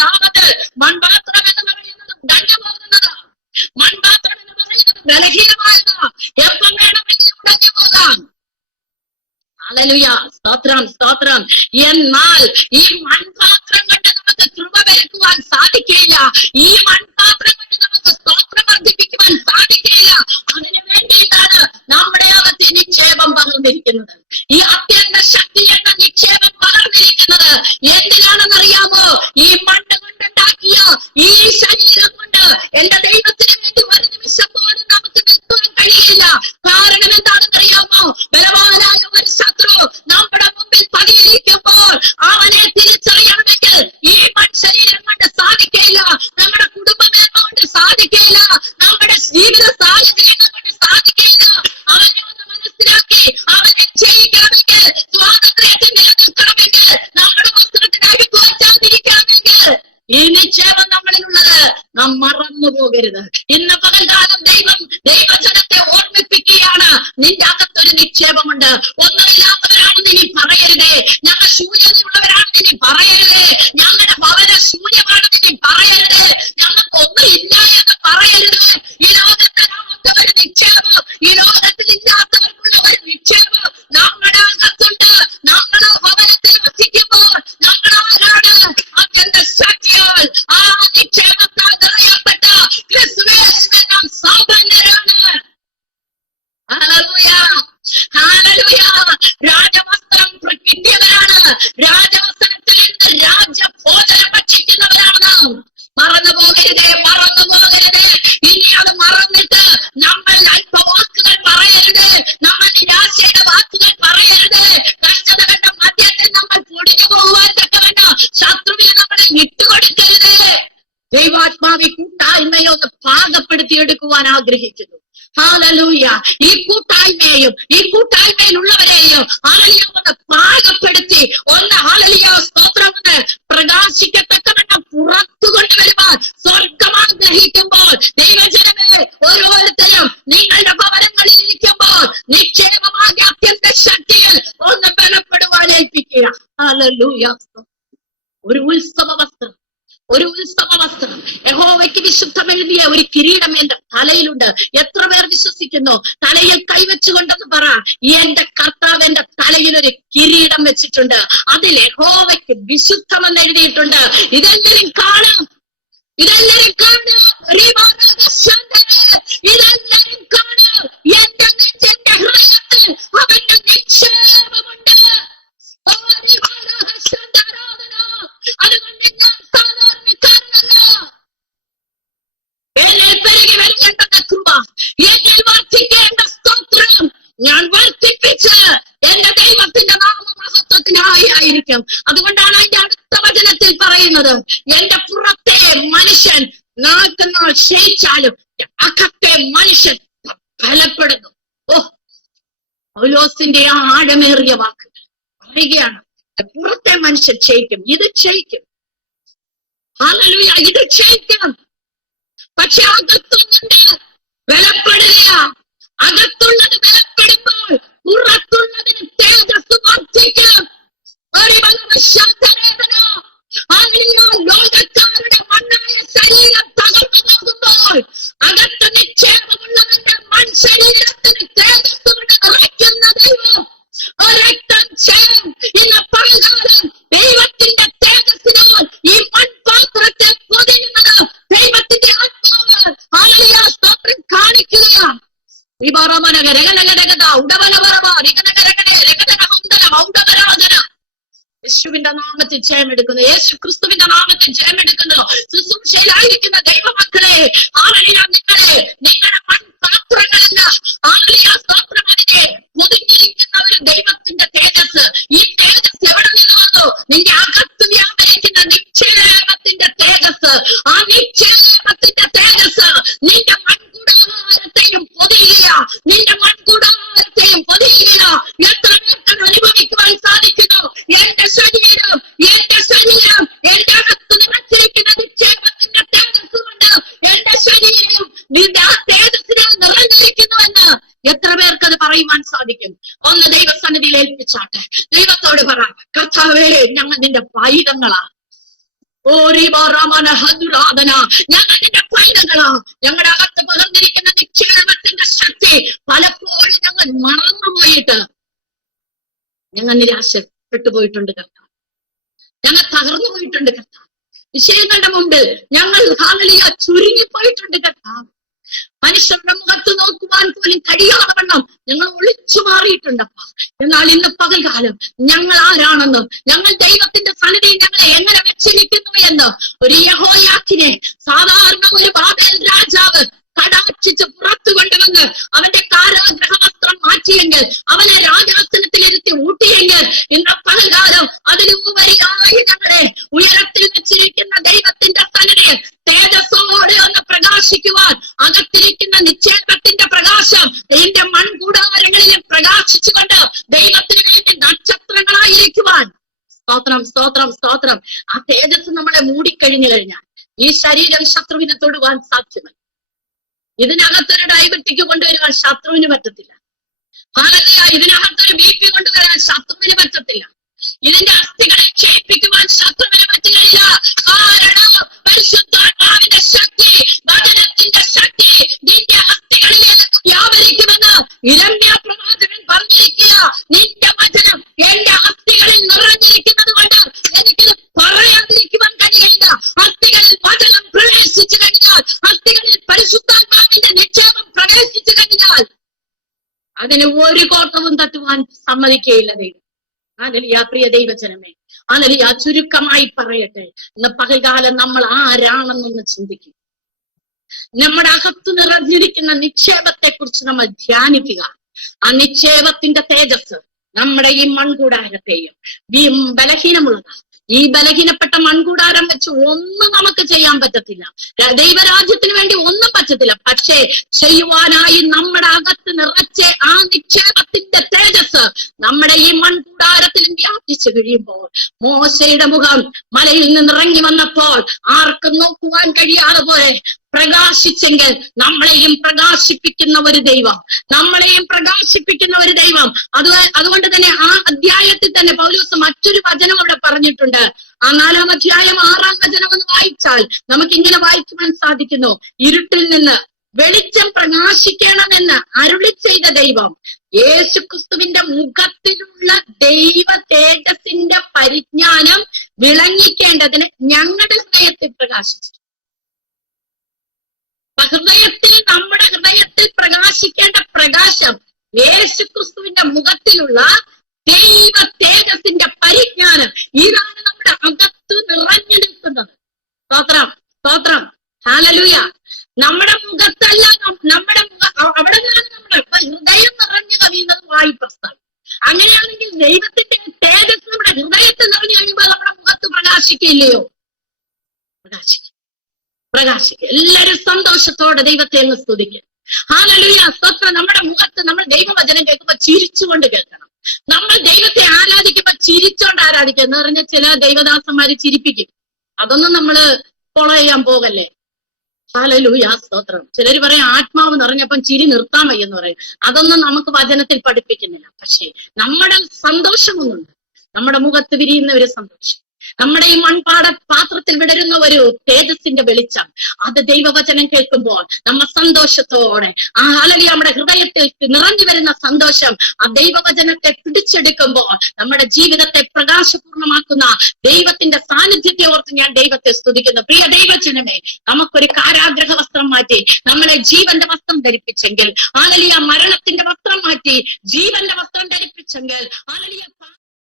നാമത്തിൽ മൺപാത്രം എന്ന് പറയുന്നത് ഉടഞ്ഞുപോകുന്നത്, മൺപാത്രം എന്ന് പറയുന്നത് ബലഹീനമായത്, എപ്പം വേണമെങ്കിലും ഉടഞ്ഞു പോകാം. ഹല്ലേലൂയ സ്തോത്രം സ്തോത്രം. എന്നാൽ ഈ മൺപാത്രം കൊണ്ട് നമുക്ക് കൃപ പെരുക്കുവാൻ സാധിക്കില്ല. ഈ മൺപാത്രം കൊണ്ട് നമുക്ക് സ്തോത്രം വർദ്ധിപ്പിക്കുവാൻ സാധിക്കില്ല. അതിനു വേണ്ടിയിട്ടാണ് നമ്മുടെ അകത്ത് നിക്ഷേപം പകർന്നിരിക്കുന്നത്. ഈ അത്യന്ത ശക്തി എന്ന നിക്ഷേപം പകർന്നിരിക്കുന്നത് എന്തിനാണെന്നറിയാമോ? ഈ മണ്ണ് കൊണ്ടുണ്ടാക്കിയ ഈ ശരീരം കൊണ്ട് എന്റെ ദൈവത്തിന് വേണ്ടി ഒരു നിമിഷം പോലും നമുക്ക് നിൽക്കാൻ കഴിയില്ല. കാരണം എന്താണെന്നറിയാമോ? ബലവാനായ ഒരു ശത്രു നമ്മുടെ മുമ്പിൽ പതിയിരിക്കുമ്പോൾ അവനെ തിരിച്ചറിയണമെങ്കിൽ ഈ മൺശരീരം കൊണ്ട് സാധിക്കില്ല, നമ്മുടെ കുടുംബമേന്മ കൊണ്ട് സാധിക്കില്ല, നമ്മുടെ ജീവിത സാഹചര്യങ്ങൾ കൊണ്ട് സാധിക്കില്ല. അവനെ ഒന്ന് മനസ്സിലാക്കി അവനെ ചെയ്യിക്കണമെങ്കിൽ, സ്വാതന്ത്ര്യത്തിൽ നിലനിൽക്കണമെങ്കിൽ, നമ്മുടെ വസ്ത്രത്തിന് അഴുക്ക് വച്ചാതിരിക്കണമെങ്കിൽ ഈ നിക്ഷേപം നമ്മളിലുള്ളത് നാം മറന്നു പോകരുത്. ഇന്ന് പകൽക്കാലം ദൈവജനത്തെ ഓർമ്മിപ്പിക്കുകയാണ്, നിന്റെ അകത്തൊരു നിക്ഷേപമുണ്ട്. ഒന്നുമില്ലാത്തവരാണെന്ന് ഇനി പറയരുതേ, ഞങ്ങൾ ശൂന്യതയുള്ളവരാണെന്ന് ഇനി പറയരുതേ, ഞങ്ങളുടെ ഭവന ശൂന്യമാണെന്ന് ഇനി പറയരുത്, ഞങ്ങൾക്ക് ഒന്നും ഇല്ല എന്ന് പറയരുത്. ഈ ലോകത്ത് നമുക്ക് ഒരു നിക്ഷേപം, ഈ ലോകത്തിൽ ഇല്ലാത്തവർക്കുള്ള ഒരു നിക്ഷേപം നമ്മുടെ അകത്തുണ്ട്. നമ്മൾ ഭവനത്തിൽ വസിക്കുമ്പോൾ നമ്മൾ ആരാണ്? അത്യന്ത ശക്തിയാൽ ആ നിക്ഷേപത്താൽ നിറയപ്പെട്ട ക്രിസ്തുയേശുവിൽ നാം സമ്പന്നരാണ്. Hallelujah hallelujah. രാജവസ്ത്രം കിട്ടിയവരാണ്, രാജവസ്ത്രത്തിൽ നിന്ന് രാജഭോജനം ഭക്ഷിക്കുന്നവരാണ് നാം. മറന്നു പോകരുതേ, മറന്നു പോകരുതേ. ഇനി അത് മറന്നിട്ട് നമ്മൾ അല്പവാക്കുകൾ പറയരുത്, നമ്മൾ നിരാശയുടെ വാക്കുകൾ പറയരുത്. കഷ്ടതകളുടെ മധ്യത്തിൽ നമ്മൾ പൊടിഞ്ഞു പോകുവാൻ തക്കവണ്ണം ശത്രുവിനെ നമ്മളെ വിട്ടുകൊടുക്കരുത്. ദൈവാത്മാവി കൂട്ടായ്മയെ ഒന്ന് പാകപ്പെടുത്തിയെടുക്കുവാൻ ആഗ്രഹിക്കുന്നു. ഹല്ലേലൂയ. ഈ കൂട്ടായ്മയെയും ഈ കൂട്ടായ്മയിലുള്ളവരെയും ഹല്ലേലൂയ ഒന്ന് പാകപ്പെടുത്തി ഒന്ന് ഹല്ലേലൂയ സ്തോത്രം കൊണ്ട് പ്രകാശിക്കത്തക്കവണ്ണം പുറത്തു കൊണ്ടുവരുവാൻ സ്വർഗം ആഗ്രഹിക്കുമ്പോൾ ദൈവജനമേ, ഓരോരുത്തരും നിങ്ങളുടെ ഭവനങ്ങളിൽ ഇരിക്കുമ്പോൾ നിക്ഷേപമാകെ അത്യന്ത ശക്തിയിൽ ഒന്ന് ബലപ്പെടുവാൻ ഏൽപ്പിക്കുക. ഹല്ലേലൂയ. ഒരു ഉത്സവ വസ്ത്രം, ഒരു ഉത്സവ വസ്ത്രം, യഹോവയ്ക്ക് വിശുദ്ധമെഴുതിയ ഒരു കിരീടം എന്റെ തലയിലുണ്ട്. എത്ര പേർ വിശ്വസിക്കുന്നു? തലയിൽ കൈവച്ചുകൊണ്ടെന്ന് പറ, എന്റെ കർത്താവ് എന്റെ തലയിൽ ഒരു കിരീടം വെച്ചിട്ടുണ്ട്, അതിൽ യഹോവയ്ക്ക് വിശുദ്ധമെന്ന് എഴുതിയിട്ടുണ്ട്. ഇതെല്ലാവരും കാണും, ഇതെല്ലാവരും കാണും, ഇതെല്ലാവരും കാണും. എന്റെ നെഞ്ചിന്റെ ഹൃദയത്തിൽ അവന്റെ നിക്ഷേപമുണ്ട്. അതുകൊണ്ട് ഞാൻ സാധാരണക്കാരനല്ല. എന്നിൽ പെരുകി വരേണ്ട കൃപ, എന്നിൽ വർദ്ധിക്കേണ്ട സ്തോത്രം ഞാൻ വർദ്ധിപ്പിച്ച് എന്റെ ദൈവത്തിന്റെ നാമമഹത്വത്തിനായി ആയിരിക്കും. അതുകൊണ്ടാണ് അതിന്റെ അടുത്ത വചനത്തിൽ പറയുന്നത്, എന്റെ പുറത്തെ മനുഷ്യൻ നാൾക്കുനാൾ ക്ഷയിച്ചാലും അകത്തെ മനുഷ്യൻ ബലപ്പെടുന്നു. ഓ, പൗലോസിന്റെ ആ ആഴമേറിയ വാക്കുകൾ പറയുകയാണ്, പുറത്തെ മനുഷ്യൻ ക്ഷയിക്കും, ഇത് ക്ഷയിക്കും. ഹല്ലേലൂയ, ഇത് ക്ഷയിക്കും. പക്ഷെ അകത്തുള്ളത് ബലപ്പെടുക. അകത്തുള്ളത് ബലപ്പെടുമ്പോൾ പുറത്തുള്ളതിന് തേജസ് വർദ്ധിക്കും. ലോകക്കാരുടെ മണ്ണായ ശരീരം തകർന്നു പോകുമ്പോൾ അകത്ത് നിക്ഷേപമുള്ളവന്റെ മൺശരീരത്തിന് തേജസ് കൊണ്ട് നിറയ്ക്കുന്ന ദൈവം ഇന്ന് പലകാലം ദൈവത്തിന്റെ തേജസ്സിനാൽ ഈ മൺപാത്രത്തെ പൊതിയുന്നത് ദൈവത്തിന്റെ ആത്മാവ് ഹല്ലേലൂയ സ്തോത്രം കാണിക്കുകയാണ്. യേശുവിന്റെ നാമത്തിൽ ജയമെടുക്കുന്നു, യേശു ക്രിസ്തുവിന്റെ നാമത്തിൽ ജയമെടുക്കുന്നു. ശുശ്രൂഷയിലായിരിക്കുന്ന ദൈവമക്കളെ, ഹല്ലേലൂയ, നിങ്ങളുടെ മൺപാത്രങ്ങളല്ല, ഹല്ലേലൂയ സ്തോത്രം, അതിനെ പൊതിഞ്ഞിരിക്കുന്ന ഒരു ദൈവത്തിന്റെ തേജസ്. ഈ തേജസ് എവിടെ നിന്ന് വന്നു? നിന്റെ അകത്ത് വ്യാപരിക്കുന്ന നിക്ഷേപത്തിന്റെ തേജസ്. ആ നിക്ഷേപത്തിന്റെ തേജസ് നിന്റെ മൺകൂടാരത്തെയും പൊതിയുക, നിന്റെ മൺകൂടാരത്തെയും പൊതിയുക. എത്ര പേർക്ക് അനുഭവിക്കുവാൻ സാധിക്കുന്നു? എന്റെ ശരീരം എന്റെ അകത്ത് നിറച്ചിരിക്കുന്ന നിക്ഷേപത്തിന്റെ തേജസ് കൊണ്ട് എന്റെ ശരീരം നിന്റെ ആ തേജസ്സിനാൽ നിറഞ്ഞിരിക്കുന്നുവെന്ന് എത്ര പേർക്ക് അത് പറയുവാൻ സാധിക്കും? ഒന്ന് ദൈവസന്നിധിയിൽ ഏൽപ്പിച്ചാട്ടെ. ദൈവത്തോട് പറ, കർത്താവേ, ഞങ്ങൾ നിന്റെ പൈതങ്ങളാ. ഞങ്ങൾ നിന്റെ പൈതങ്ങളാ. ഞങ്ങളുടെ അകത്ത് പകർന്നിരിക്കുന്ന നിക്ഷേപത്തിന്റെ ശക്തി പലപ്പോഴും ഞങ്ങൾ മറന്നുപോയിട്ട് ഞങ്ങൾ നിരാശപ്പെട്ടു പോയിട്ടുണ്ട് കർത്താവ്. ഞങ്ങൾ തകർന്നു പോയിട്ടുണ്ട് കർത്താവ്. വിഷയങ്ങളുടെ മുമ്പിൽ ഞങ്ങൾ ഹല്ലേലൂയ ചുരുങ്ങിപ്പോയിട്ടുണ്ട് കർത്താവ്. മനുഷ്യരുടെ മുഖത്ത് നോക്കുവാൻ പോലും കഴിയാതെ വണ്ണം ഞങ്ങൾ ഒളിച്ചു മാറിയിട്ടുണ്ടപ്പ. എന്നാൽ ഇന്ന് പകൽക്കാലം ഞങ്ങൾ ആരാണെന്നും ഞങ്ങൾ ദൈവത്തിന്റെ സന്നിധിയിൽ ഞങ്ങളെ എങ്ങനെ വെച്ചിരിക്കുന്നു എന്ന് ഒരു യഹോയാക്കിനെ, സാധാരണ ഒരു ബാബേൽ രാജാവ് കടാക്ഷിച്ച് പുറത്തു കൊണ്ടുവന്ന് അവന്റെ കാരാഗ്രഹ വസ്ത്രം മാറ്റിയെങ്കിൽ, അവനെ രാജാസനത്തിൽ ഇരുത്തി ഊട്ടിയെങ്കിൽ, ഇന്ന് പകൽക്കാലം അതിലുപരിയായി ഞങ്ങളെ ഉയരത്തിൽ വെച്ചിരിക്കുന്ന ദൈവത്തിന്റെ സന്നിധിയിൽ തേജസ്സോടെ ഒന്ന് പ്രകാശിക്കുവാൻ, അകത്തിരിക്കുന്ന നിക്ഷേപത്തിന്റെ പ്രകാശം എന്റെ മൺകൂടാരങ്ങളിലും പ്രകാശിച്ചുകൊണ്ട് ദൈവത്തിന് വേണ്ടി നക്ഷത്രങ്ങളായിരിക്കുവാൻ. സ്തോത്രം, സ്തോത്രം, സ്തോത്രം. ആ തേജസ് നമ്മളെ മൂടിക്കഴിഞ്ഞു കഴിഞ്ഞാൽ ഈ ശരീരം ശത്രുവിനെ തൊടുവാൻ സാധ്യമല്ല. ഇതിനകത്തൊരു ഡയബറ്റിക് കൊണ്ടുവരുവാൻ ശത്രുവിന് പറ്റത്തില്ല. ഹല്ലേലൂയ, ഇതിനകത്തൊരു BP കൊണ്ടുവരാൻ ശത്രുവിന് പറ്റത്തില്ല. ഇതിന്റെ അസ്ഥികളെ ക്ഷയിപ്പിക്കുവാൻ ശത്രുവിന് പറ്റുകയില്ല. കാരണം പരിശുദ്ധാത്മാവിന്റെ ശക്തി, വചനത്തിന്റെ ശക്തി നിന്റെ അസ്ഥികളിലേക്ക് വ്യാപരിക്കുമെന്ന് ഇരമ്യാ പ്രവാചകൻ പറഞ്ഞിരിക്കുക. നിന്റെ വചനം എന്റെ അസ്ഥികളിൽ നിറഞ്ഞിരിക്കുന്നത് കൊണ്ട് എനിക്കിത് പറയാതിരിക്കുവാൻ കഴിയില്ല. അസ്ഥികളിൽ വചനം പ്രവേശിച്ചു കഴിഞ്ഞാൽ, അസ്ഥികളിൽ പരിശുദ്ധാത്മാവിന്റെ നിക്ഷേപം പ്രവേശിച്ചു കഴിഞ്ഞാൽ അതിന് ഒരു കോട്ടവും തട്ടുവാൻ സമ്മതിക്കുകയില്ല ദൈവം. ഹല്ലേലൂയ, പ്രിയ ദൈവജനമേ, ഹല്ലേലൂയ. ചുരുക്കമായി പറയട്ടെ, ഇന്ന് പകൽക്കാലം നമ്മൾ ആരാണെന്നൊന്ന് ചിന്തിക്കുക. നമ്മുടെ അകത്ത് നിറഞ്ഞിരിക്കുന്ന നിക്ഷേപത്തെ കുറിച്ച് നമ്മൾ ധ്യാനിക്കുക. ആ നിക്ഷേപത്തിന്റെ തേജസ് നമ്മുടെ ഈ മൺകൂടാരത്തെയും ബലഹീനമുള്ളതാ ഈ ബലഹീനപ്പെട്ട മൺകൂടാരം വെച്ച് ഒന്നും നമുക്ക് ചെയ്യാൻ പറ്റത്തില്ല. ദൈവരാജ്യത്തിന് വേണ്ടി ഒന്നും പറ്റത്തില്ല. പക്ഷേ ചെയ്യുവാനായി നമ്മുടെ അകത്ത് നിറച്ച ആ നിക്ഷേപത്തിന്റെ തേജസ് നമ്മുടെ ഈ മൺകൂടാരത്തിലും വ്യാപിച്ചു കഴിയുമ്പോൾ, മോശയുടെ മുഖം മലയിൽ നിന്ന് ഇറങ്ങി വന്നപ്പോൾ ആർക്കും നോക്കുവാൻ കഴിയാതെ പോലെ പ്രകാശിച്ചെങ്കിൽ നമ്മളെയും പ്രകാശിപ്പിക്കുന്ന ഒരു ദൈവം, നമ്മളെയും പ്രകാശിപ്പിക്കുന്ന ഒരു ദൈവം. അതുകൊണ്ട് തന്നെ ആ അധ്യായത്തിൽ തന്നെ പൗലോസ് മറ്റൊരു വചനം അവിടെ പറഞ്ഞിട്ടുണ്ട്. ആ 4-ാം അധ്യായം 6-ാം വചനം ഒന്ന് വായിച്ചാൽ നമുക്ക് ഇങ്ങനെ വായിക്കുവാൻ സാധിക്കുന്നു: ഇരുട്ടിൽ നിന്ന് വെളിച്ചം പ്രകാശിക്കണമെന്ന് അരുളി ചെയ്ത ദൈവം യേശുക്രിസ്തുവിന്റെ മുഖത്തിലുള്ള ദൈവ തേജസ്സിന്റെ പരിജ്ഞാനം വിളങ്ങിക്കേണ്ടതിന് ഞങ്ങളുടെ ഹൃദയത്തിൽ പ്രകാശിച്ചു. നമ്മുടെ ഹൃദയത്തിൽ പ്രകാശിക്കേണ്ട പ്രകാശം യേശുക്രിസ്തുവിന്റെ മുഖത്തിലുള്ള ദൈവ തേജസ്സിന്റെ പരിജ്ഞാനം, ഇതാണ് നമ്മുടെ അകത്ത് നിറഞ്ഞു നിൽക്കുന്നത്. സ്തോത്രം, സ്തോത്രം, ഹല്ലേലൂയ. നമ്മുടെ മുഖത്തല്ല, അവിടെ നിന്നാണ് നമ്മുടെ ഹൃദയം നിറഞ്ഞു കവിയുന്നത് വായു പ്രസ്താവം. അങ്ങനെയാണെങ്കിൽ ദൈവത്തിന്റെ തേജസ് നമ്മുടെ ഹൃദയത്തിൽ നിറഞ്ഞു കഴിയുമ്പോൾ നമ്മുടെ മുഖത്ത് പ്രകാശിക്കില്ലയോ? പ്രകാശിക്കും, പ്രകാശിക്കും. എല്ലാവരും സന്തോഷത്തോടെ ദൈവത്തെ അങ്ങ് സ്തുതിക്കും. ഹല്ലേലൂയ, സ്തോത്രം. നമ്മുടെ മുഖത്ത് നമ്മൾ ദൈവവചനം കേൾക്കുമ്പോൾ ചിരിച്ചുകൊണ്ട് കേൾക്കണം. നമ്മൾ ദൈവത്തെ ആരാധിക്കുമ്പോൾ ചിരിച്ചോണ്ട് ആരാധിക്കുക എന്ന് പറഞ്ഞ ചില ദൈവദാസന്മാര് ചിരിപ്പിക്കും. അതൊന്നും നമ്മള് ഫോളോ ചെയ്യാൻ പോകല്ലേ. ഹല്ലേലൂയ, സ്തോത്രം. ചിലര് പറയും ആത്മാവ് നിറഞ്ഞപ്പം ചിരി നിർത്താൻ വയ്യെന്ന് പറയും. അതൊന്നും നമുക്ക് വചനത്തിൽ പഠിപ്പിക്കുന്നില്ല. പക്ഷേ നമ്മുടെ സന്തോഷമൊന്നുണ്ട്, നമ്മുടെ മുഖത്ത് വിരിയുന്ന ഒരു സന്തോഷം, നമ്മുടെ ഈ പാത്രത്തിൽ വിടരുന്ന ഒരു തേജസ്സിന്റെ വെളിച്ചം, അത് ദൈവവചനം കേൾക്കുമ്പോൾ നമ്മ സന്തോഷത്തോടെ ആ ഹല്ലേലൂയ നമ്മുടെ ഹൃദയത്തിൽ നിറഞ്ഞു വരുന്ന സന്തോഷം, ആ ദൈവവചനത്തെ പിടിച്ചെടുക്കുമ്പോൾ നമ്മുടെ ജീവിതത്തെ പ്രകാശപൂർണമാക്കുന്ന ദൈവത്തിന്റെ സാന്നിധ്യത്തെ ഓർത്ത് ഞാൻ ദൈവത്തെ സ്തുതിക്കുന്നു. പ്രിയ ദൈവജനമേ, നമുക്കൊരു കാരാഗ്രഹ വസ്ത്രം മാറ്റി നമ്മളെ ജീവന്റെ വസ്ത്രം ധരിപ്പിച്ചെങ്കിൽ, ഹല്ലേലൂയ മരണത്തിന്റെ വസ്ത്രം മാറ്റി ജീവന്റെ വസ്ത്രം ധരിപ്പിച്ചെങ്കിൽ, ഹല്ലേലൂയ